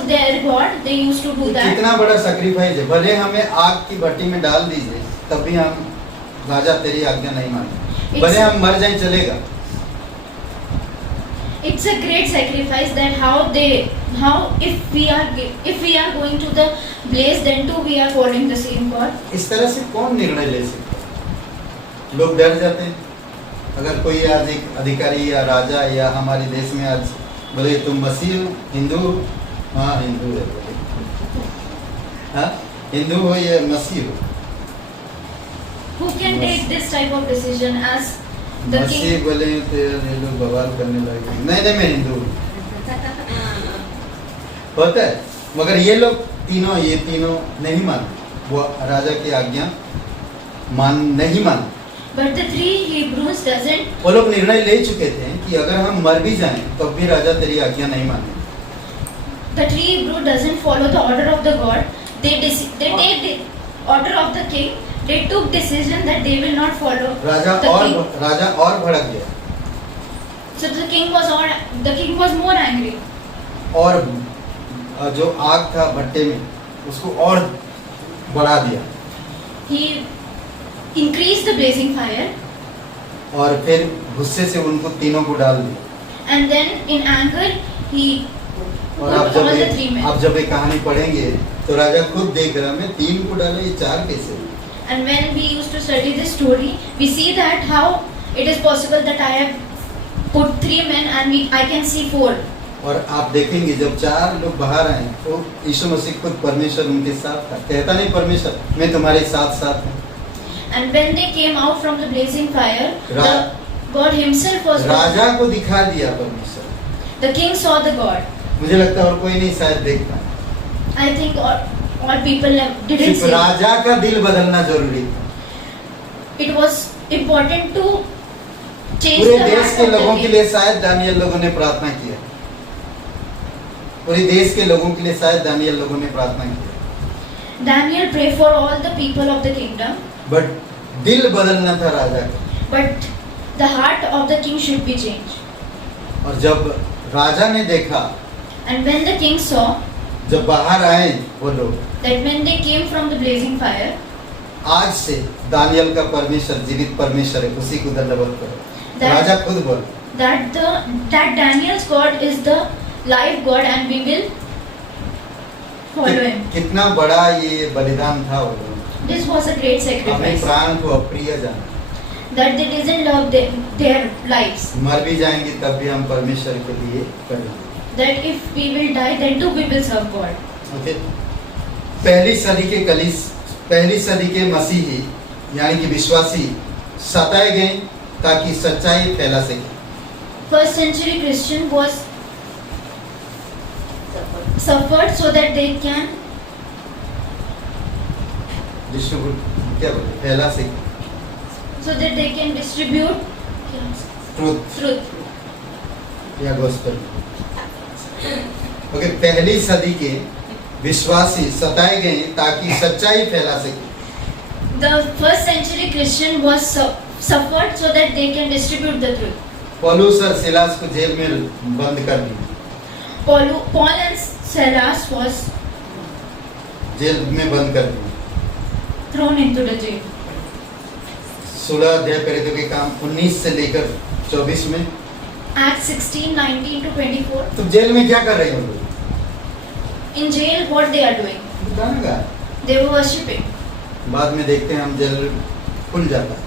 their God, they used to do that. कितना बड़ा सैक्रिफाइस है! भले हमें आग की भट्टी में डाल दीजिए तब भी हम राजा तेरी आज्ञा नहीं माने, भले हम मर जाएं चलेगा। It's a great sacrifice that if we are going to the blaze, then too we are following the same God. इस तरह से कौन निर्णय ले सकता है? लोग डर जाते हैं। अगर कोई आज एक अधिकारी या राजा या हमारे देश में आज बोले तुम मसीह हो, हिंदू हो, हाँ हिंदू है बोले, हाँ हिंदू हो या मसीह हो, Who can take this type of decision as the Masih king? बोले तो ये लोग बवाल करने लगे, नहीं मैं हिंदू हूँ। होता है, मगर ये तीनों नहीं मानते, वो राजा की आज्ञा नहीं मानते। But the 3 Hebrews doesn't. वो लोग निर्णय ले चुके थे कि अगर हम मर भी जाएं तब भी राजा तेरी आज्ञा नहीं माने। The 3 Hebrews doesn't follow the order of the God. They take the order of the king. They took decision that they will not follow Raja the king. और भड़क गया So the king was more angry. और जो आग था भट्टे में उसको और बढ़ा दिया He increased the blazing fire, और फिर गुस्से से उनको तीनों को डाल दिया। and then in anger he और put all the 3 men. आप जब ये कहानी पढ़ेंगे तो राजा खुद देख रहा मैं 3 को डाला, ये 4 कैसे? And when we used to study this story, we see that how it is possible that I have put 3 men and I can see 4. और आप देखेंगे जब 4 लोग बाहर आए तो यीशु मसीह खुद परमेश्वर उनके साथ था। कहता नहीं परमेश्वर मैं तुम्हारे साथ साथ हूँ। And when they came out from the blazing fire, the God himself was with them. राजा को दिखा दिया परमेश्वर। The king saw the God. मुझे लगता है और कोई नहीं शायद देख पाए। I think all people didn't सिर्फ see. राजा का दिल बदलना जरूरी था। It was important to change पूरे the देश heart के of the लोगों के king. लिए शायद दानियल लोगों ने प्रार्थना किया। पूरे देश के लोगों के लिए शायद दानियल लोगों ने प्रार्थना किया। Daniel prayed for all the people of the kingdom, but दिल बदलना था राजा का। but the heart of the king should be changed. और जब राजा ने देखा, And when the king saw जब बाहर आए वो लोग, that when they came from the blazing fire, आज से दानियल का परमेश्वर जीवित परमेश्वर है, उसी को दंडवत करो। That- राजा खुद बोल that Daniel's God is the live God and we will follow him. कितना बड़ा ये बलिदान था वो लोग। This was a great अपने sacrifice. प्राण को अप्रिय जाना। That they didn't love their lives. मर भी जाएंगे तब भी हम परमेश्वर के लिए करेंगे। That if we will die, then too we will serve God. Okay. पहली सदी के मसीही यानी कि विश्वासी सताए गए ताकि सच्चाई फैला सके। First century Christian was suffered so that they can distribute क्या बोलते फैला सके distribute ट्रूथ या गॉस्पेल। ओके, पहली सदी के विश्वासी सताए गए ताकि सच्चाई फैला सके। The first century Christian was suffered so that they can distribute the truth. पौलुस और सिलास को जेल में बंद कर दिया, Paul and Silas was jail में बंद कर दिया। thrown into the jail. 16 अध्याय प्रेरितों के काम 19 से लेकर 24 में। Acts 16:19 to 24. तो जेल में क्या कर रहे हो लोग? In jail, what they are doing? गाना गा। They were worshipping. बाद में देखते हैं हम जेल खुल जाता है,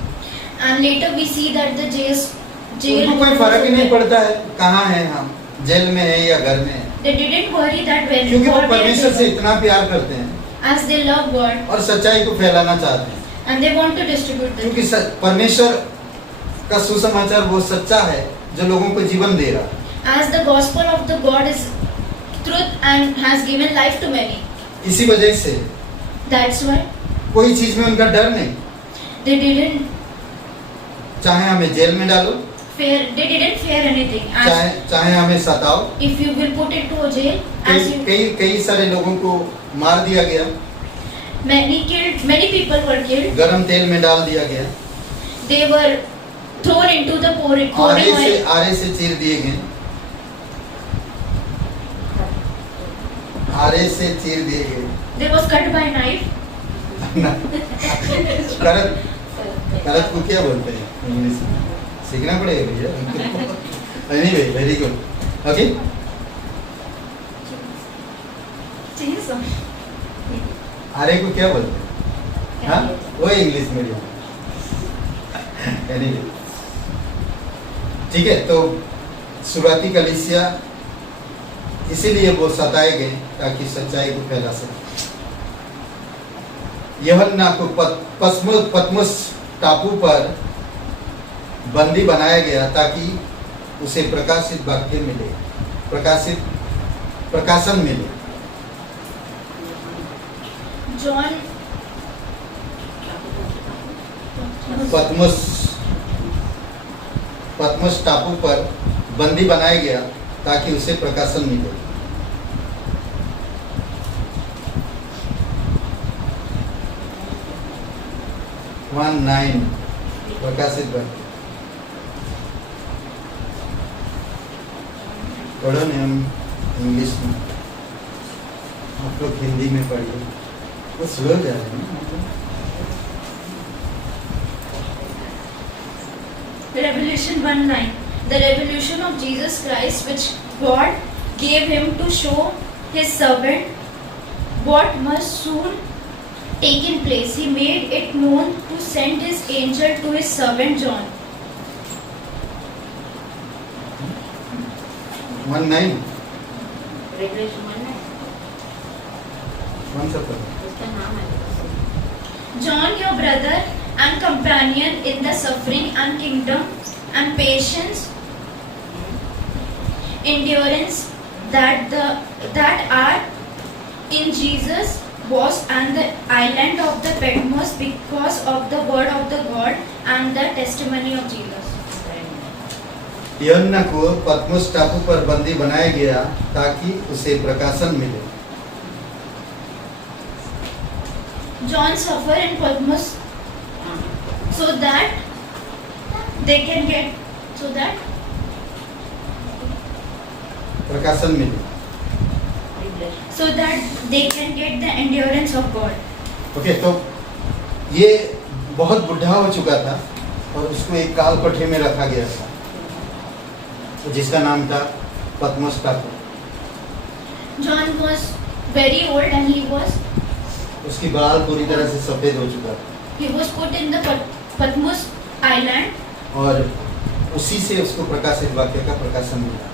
And later we see that the jail उनको कोई फर्क ही नहीं पड़ता है कहाँ है हम, जेल में है या घर में है, They didn't worry that when क्योंकि वो God परमेश्वर से इतना प्यार करते हैं as they love God और सच्चाई को फैलाना चाहते हैं। and they want to distribute the क्योंकि truth. परमेश्वर का सुसमाचार वो सच्चा है जो लोगों को जीवन दे रहा है। As the gospel of the God is truth and has given life to many. इसी वजह से That's why कोई चीज में उनका डर नहीं, they didn't चाहे हमें जेल में डालो, fear anything. As चाहे हमें सताओ। if you will put into a jail, as you कई सारे लोगों को मार दिया गया, many people were killed. गरम तेल में डाल दिया गया, They were thrown into the pouring oil. आरे से चीर दिए गए, आरे से चीर दिए गए। They was cut by knife. करत को क्या बोलते हैं इंग्लिश में? सीखना पड़ेगा भैया। Anyway, very good. ओके, आरे को क्या बोलते हैं? हाँ, वो इंग्लिश मीडियम। एनीवे, ठीक है। तो शुरुआती कलीसिया इसीलिए वो सताए गए ताकि सच्चाई को फैला सके। यूहन्ना को पतमुस टापू पर बंदी बनाया गया ताकि उसे प्रकाशित वाक्य मिले, प्रकाशन मिले। John पतमुस टापू पर बंदी बनाया गया ताकि उसे प्रकाशन मिले। वन 9 प्रकाशित वाक्य पढ़ो ने हम इंग्लिश में, आप लोग हिंदी में पढ़िए, वो स्लो जा रहे हैं। Revelation 1:9. The revelation of Jesus Christ which God gave him to show his servant what must soon take in place. He made it known to send his angel to his servant John. 19 revelation में है, कौन सा पद? उसका नाम है। John, your brother and companion in the suffering and kingdom and patience, endurance that are in Jesus was on the island of the Patmos because of the word of the God and the testimony of Jesus. यूहन्ना को पतमुस टापू पर बंदी बनाया गया ताकि उसे प्रकाशन मिले। John suffered in Patmos so that they can get प्रकाशन मिले। the endurance of God. Okay, तो ये बहुत बुढ़ा हो चुका था और उसको एक काल कोठरी में रखा गया था जिसका नाम था पतमुस टापू। John was very old and उसकी बाल पूरी तरह से सफेद हो चुका था he was put in the Patmos island, और उसी से उसको प्रकाशित वाक्य का प्रकाशन मिला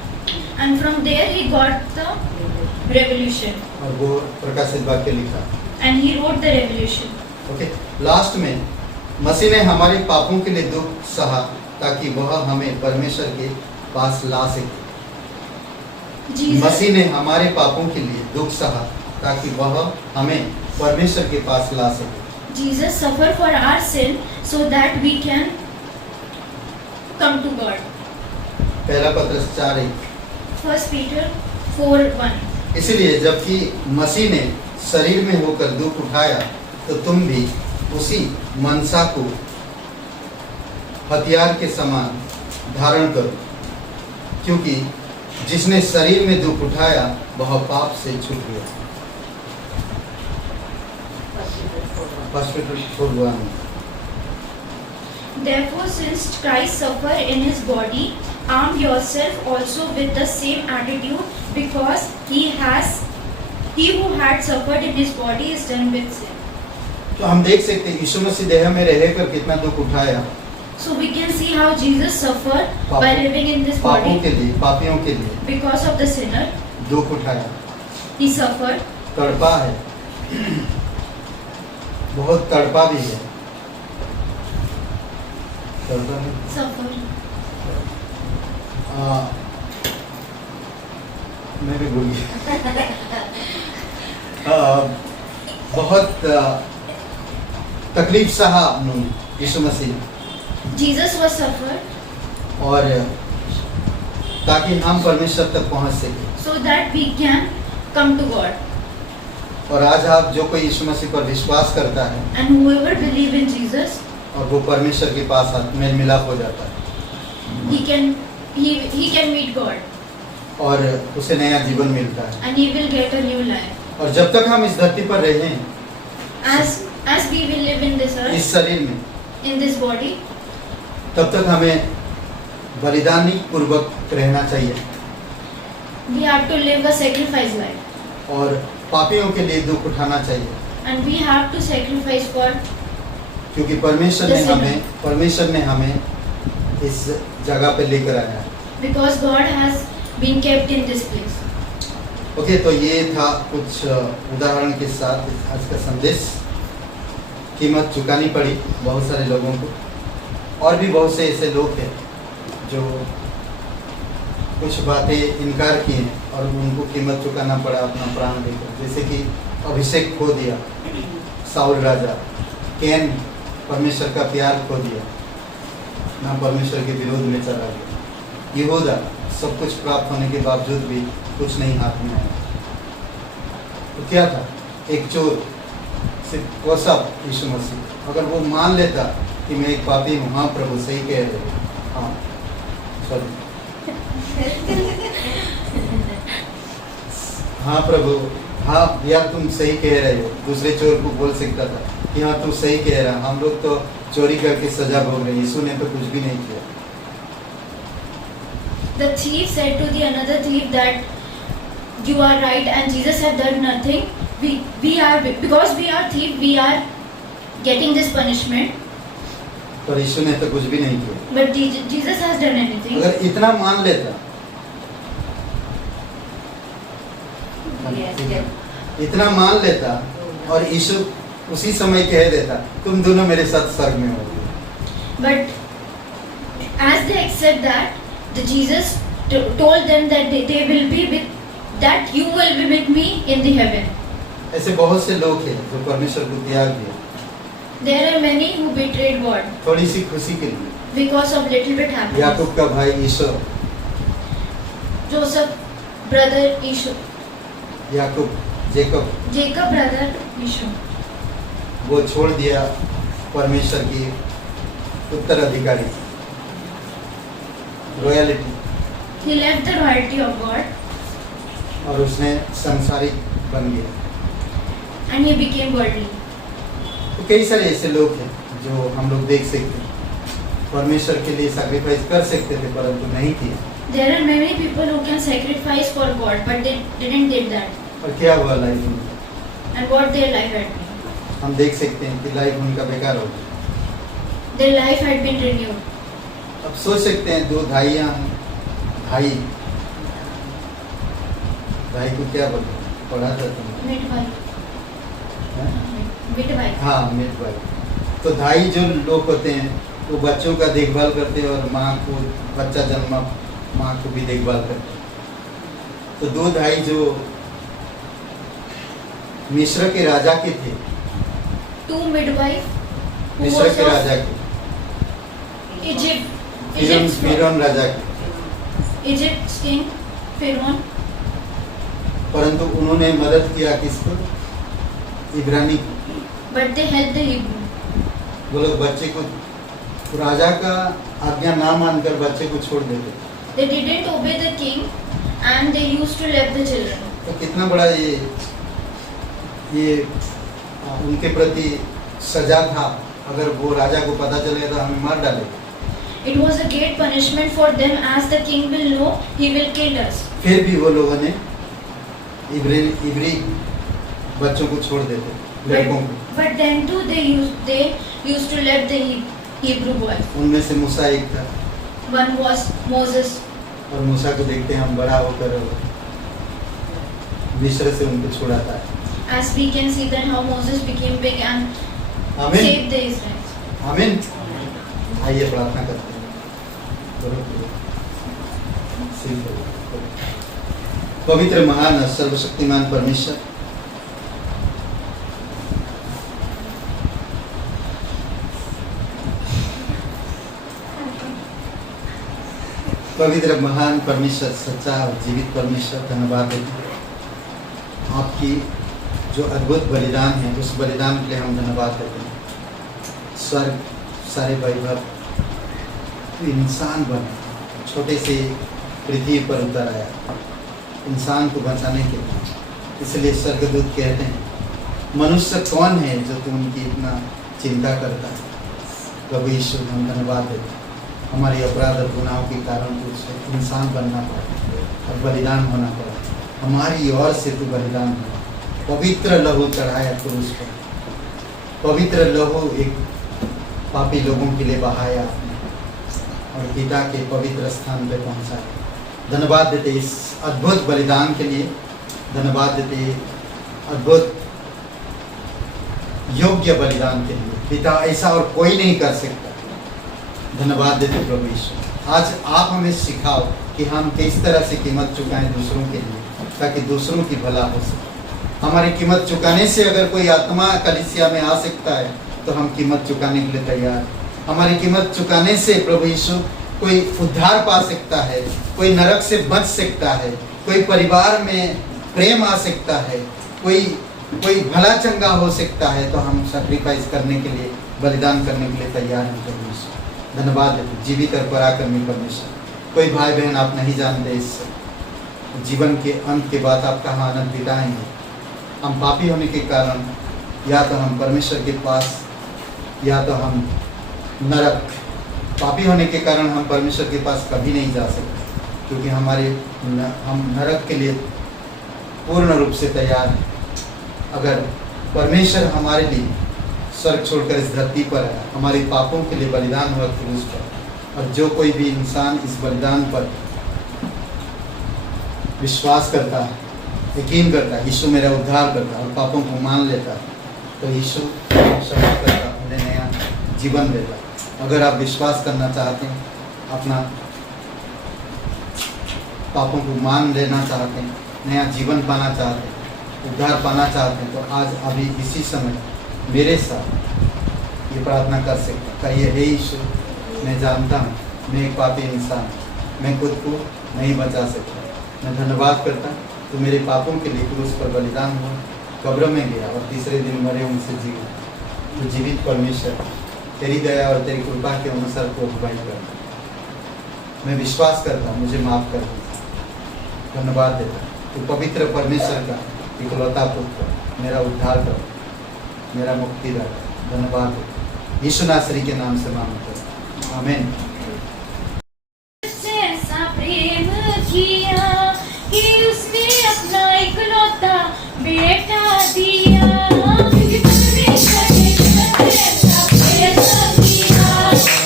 and from there he got the revelation और वो प्रकाशित वाक्य लिखा। and he wrote the revelation. Okay, last में मसीह ने हमारे पापों के लिए दुख सहा ताकि वह हमें परमेश्वर के पास ला सके। Jesus, मसीह ने हमारे पापों के लिए दुख सहा ताकि वह हमें परमेश्वर के पास ला सके। Jesus suffered for our sin so that we can come to God. पहला पत्रस 4:1। 1 Peter 4:1. इसलिए जबकि मसीह ने शरीर में होकर दुख उठाया तो तुम भी उसी मनसा को हथियार के समान धारण करो, क्योंकि जिसने शरीर में दुख उठाया वह पाप से छूट गया। First Peter 4:1। Therefore, since Christ suffered in his body, arm yourself also with the same attitude, because he who had suffered in his body is done with sin. तो हम देख सकते हैं यीशु मसीह देह में रहकर कितना दुख उठाया So we can see how Jesus suffered by living in this पापों body के लिए, पापियों के लिए because of the sinner. दुख उठाया, He suffered. तड़पा है, बहुत तड़पा भी है। तड़पा नहीं? Suffered. मैं भी भूल गया। बहुत तकलीफ सहा यीशु मसीह, Jesus was suffered और ताकि हम परमेश्वर तक पहुंच सके। so that we can come to God. और आज आप जो कोई यीशु मसीह पर विश्वास करता है And whoever believe in Jesus, और वो परमेश्वर के पास मेल मिलाप हो जाता है he can meet God और उसे नया जीवन मिलता है। and he will get a new life. और जब तक हम इस धरती पर रहें, As we will live in this earth, इस शरीर में, in this body, तब तक हमें बलिदानी पूर्वक रहना चाहिए we have to live a sacrifice life. और पापियों के लिए दुख उठाना चाहिए, And we have to sacrifice for, क्योंकि परमेश्वर ने हमें इस जगह पे लेकर आया है। because God has been kept in this place. Okay, तो ये था कुछ उदाहरण के साथ आज का संदेश। कीमत चुकानी पड़ी बहुत सारे लोगों को, और भी बहुत से ऐसे लोग हैं जो कुछ बातें इनकार किए और उनको कीमत चुकाना पड़ा अपना प्राण देकर। जैसे कि अभिषेक खो दिया साउल राजा, कैन परमेश्वर का प्यार खो दिया, ना परमेश्वर के विरोध में चला गया। यहूदा सब कुछ प्राप्त होने के बावजूद भी कुछ नहीं हाथ में आया। तो क्या था? एक चोर, सिर्फ वो सब यीशु मसीह। अगर वो मान लेता कि मैं एक पापी हूँ, हाँ प्रभु सही कह रहे हो, हाँ सॉरी, हाँ प्रभु, हाँ यार तुम सही कह रहे हो, दूसरे चोर को बोल सकता था कि हाँ तू सही कह रहा, हम लोग तो चोरी करके सजा भोग रहे हैं, यीशु ने तो कुछ भी नहीं किया। The thief said to the another thief that you are right and Jesus had done nothing. We are, because we are thief, we are getting this punishment. पर यीशु ने तो कुछ भी नहीं किया। But Jesus has done anything. अगर इतना मान लेता Yes, yes. इतना मान लेता और यीशु उसी समय कह देता तुम दोनों मेरे साथ स्वर्ग में होगे। But as they accept that, the Jesus told them that they will be with, that you will be with me in the heaven. ऐसे बहुत से लोग हैं जो परमेश्वर को त्याग दिया There are many who betrayed God थोड़ी सी खुशी के लिए। because of little bit happiness. याकूब का भाई ईशो, Joseph brother Esau, याकूब, जेकब, Jacob brother Esau. वो छोड़ दिया परमेश्वर की उत्तराधिकारी royalty He left the royalty of God और उसने संसारिक बन गया। and he became worldly. तो कई सारे ऐसे लोग हैं जो हम लोग देख सकते हैं परमेश्वर के लिए सैक्रिफाइस कर सकते थे परंतु नहीं किया। There are many people who can sacrifice for God, but they didn't did that. और क्या हुआ लाइफ उनका? And what their life had been. हम देख सकते हैं कि लाइफ उनका बेकार हो गया। Their life had been renewed. अब सोच सकते हैं दो भाइयाँ हैं, भाई को क्या बोलते हैं? पढ़ा था तुमने? Midwife. हाँ? Midwife. हाँ, मिड भाई। तो भाई जो लोग होते हैं वो बच्चों का देखभाल करते हैं और माँ को बच्चा जन्मा माँ को भी देखभाल करते हैं। तो दो भाई जो मिस्र के राजा के थे, Two midwife who मिस्र was के of राजा के, Egypt. फिरौन राजा के, Egypt's king Pharaoh. परंतु उन्होंने मदद किया किसको? इब्रानी को। But they helped the Hebrew. वो लोग बच्चे को राजा का आज्ञा ना मानकर बच्चे को छोड़ देते। They didn't obey the king and they used to left the children. तो कितना बड़ा ये उनके प्रति सजा था। अगर वो राजा को पता चले तो हमें मार डाले। It was a great punishment for them, as the king will know, he will kill us. फिर भी वो लोगों ने इब्री बच्चों को छोड़ देते, लड़कों को। But then too they used to left the Hebrew boys. उनमें से मूसा एक था One was Moses. और मूसा को देखते हैं हम बड़ा होकर मिस्र से उनको छुड़ाता है। As we can see that how Moses became big and आमीन, saved the Israelites. आमीन। आइए प्रार्थना करते हैं। करो। पवित्र महान और सर्वशक्तिमान परमेश्वर, पवित्र महान परमेश्वर, सच्चा और जीवित परमेश्वर, धन्यवाद देते हैं आपकी जो अद्भुत बलिदान है उस बलिदान के लिए हम धन्यवाद देते हैं। स्वर्ग सारे वैभव इंसान बने, छोटे से पृथ्वी पर उतर आया इंसान को बचाने के लिए। इसलिए स्वर्गदूत कहते हैं मनुष्य कौन है जो तुम उनकी इतना चिंता करता है। प्रभु यीशु हम धन्यवाद देते हैं हमारे अपराध और गुनाहों के कारण तुझसे इंसान बनना पड़ा और बलिदान होना पड़ा। हमारी ओर से तू बलिदान हुआ, पवित्र लहू चढ़ाया क्रूस पर, पवित्र लहू एक पापी लोगों के लिए बहाया आपने और पिता के पवित्र स्थान पे पहुंचाया। धन्यवाद देते इस अद्भुत बलिदान के लिए, धन्यवाद देते अद्भुत योग्य बलिदान के लिए। पिता ऐसा और कोई नहीं कर सकता। धन्यवाद देते प्रभु यीशु, आज आप हमें सिखाओ कि हम किस तरह से कीमत चुकाएं दूसरों के लिए ताकि दूसरों की भला हो सके। हमारी कीमत चुकाने से अगर कोई आत्मा कलीसिया में आ सकता है तो हम कीमत चुकाने के लिए तैयार हैं। हमारी कीमत चुकाने से प्रभु यीशु कोई उद्धार पा सकता है, कोई नरक से बच सकता है, कोई परिवार में प्रेम आ सकता है, कोई भला चंगा हो सकता है। तो हम सैक्रिफाइस करने के लिए, बलिदान करने के लिए तैयार हैं प्रभु यीशु। धन्यवाद देते जीवित और पराक्रमी परमेश्वर। कोई भाई बहन आप नहीं जानते इस जीवन के अंत के बाद आप कहाँ आनंद बिताएंगे। हम पापी होने के कारण या तो हम परमेश्वर के पास या तो हम नरक। पापी होने के कारण हम परमेश्वर के पास कभी नहीं जा सकते क्योंकि हम नरक के लिए पूर्ण रूप से तैयार हैं। अगर परमेश्वर हमारे लिए स्वर्ग छोड़कर इस धरती पर आया, हमारे पापों के लिए बलिदान हुआ क्रूस पर, और जो कोई भी इंसान इस बलिदान पर विश्वास करता है यकीन करता है यीशु मेरा उद्धार करता है और पापों को मान लेता है, तो यीशु क्षमा करता, उन्हें नया जीवन देता है। अगर आप विश्वास करना चाहते हैं, अपना पापों को मान लेना चाहते हैं, नया जीवन पाना चाहते हैं, उद्धार पाना चाहते हैं, तो आज अभी इसी समय मेरे साथ ये प्रार्थना कर सकते हैं। कहिए, हे यीशु, मैं जानता हूँ मैं एक पापी इंसान हूँ, मैं खुद को नहीं बचा सकता। मैं धन्यवाद करता हूँ तो मेरे पापों के लिए क्रूस पर बलिदान हुआ, कब्र में गया और तीसरे दिन मरे उनसे जीवित। तो जीवित परमेश्वर तेरी दया और तेरी कृपा के अनुसार को अगुवाई करता, मैं विश्वास करता हूँ मुझे माफ़ कर दीजिए। धन्यवाद देता हूँ तो पवित्र परमेश्वर का इकलौता पुत्र, मेरा उद्धार कर, मेरा मुक्तिदाता। धन्यवाद देता यीशु नासरी के नाम से मांगता हूं, आमीन। से ऐसा प्रेम किया कि उसने अपना इकलौता बेटा दिया। क्योंकि परमेश्वर ने जगत से ऐसा प्रेम किया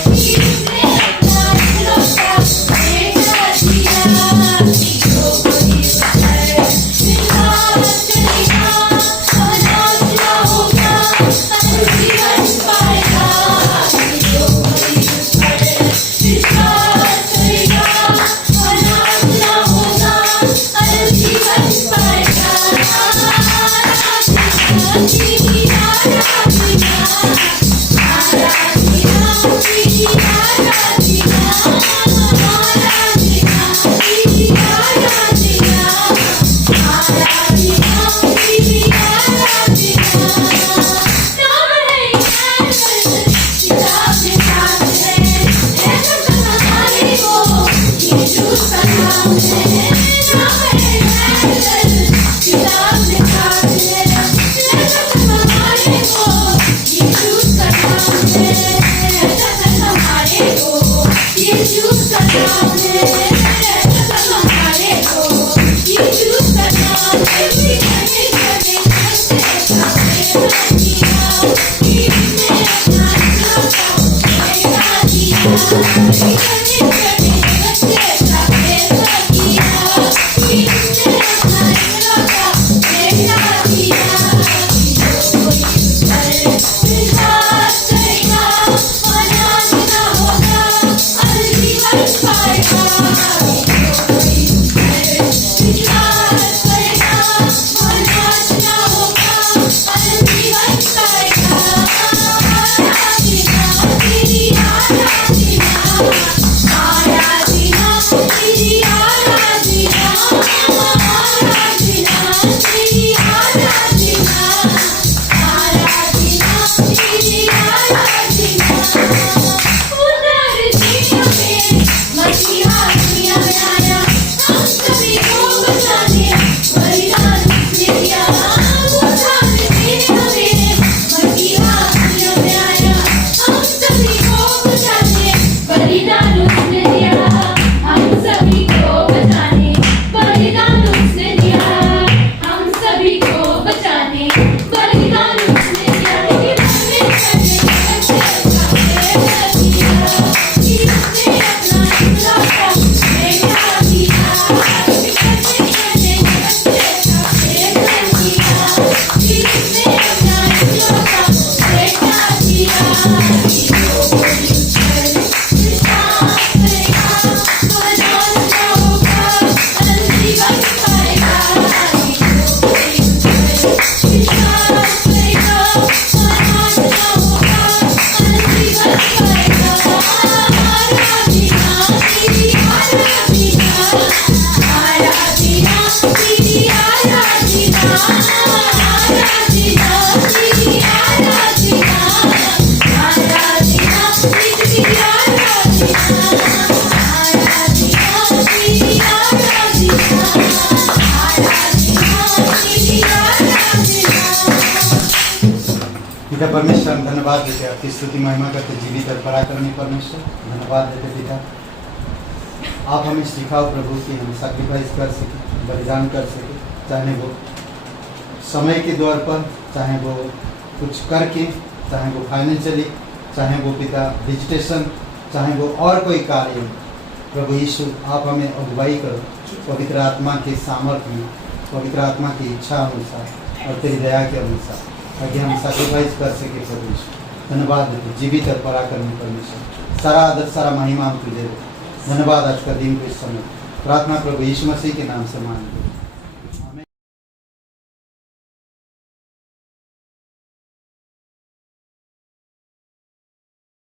कि उसने अपना इकलौता बेटा दिया। जो कोई उस पर विश्वास करेगा अनाथ ना होगा, अनंत जीवन पाएगा। जो कोई उस पर विश्वास करेगा अनाथ ना होगा, अनंत जीवन पाएगा। पिता परमेश्वर, हम धन्यवाद देते आपकी स्तुति महिमा करते जीवित और पराक्रमी परमेश्वर। धन्यवाद देते पिता, आप हमें सिखाओ प्रभु कि हम सैक्रिफाइस कर सकें, बलिदान कर सकें, चाहे वो समय के दौर पर, चाहे वो कुछ करके, चाहे वो फाइनेंशियली, चाहे वो पिता विजिटेशन, चाहे वो और कोई कार्य। प्रभु यीशु, आप हमें अगुवाई करो पवित्र आत्मा के सामर्थ्य में, पवित्र आत्मा की इच्छा अनुसार और तेरी दया के अनुसार, ताकि हम सेक्रीफाइस कर सके प्रभु यीशु। धन्यवाद देते, जीवित और पराक्रमी परमेश्वर, सारा आदर सारा महिमा हम तुझे दे। धन्यवाद आज का दिन को इस समय प्रार्थना प्रभु यीशु मसीह के नाम से मांगते हैं।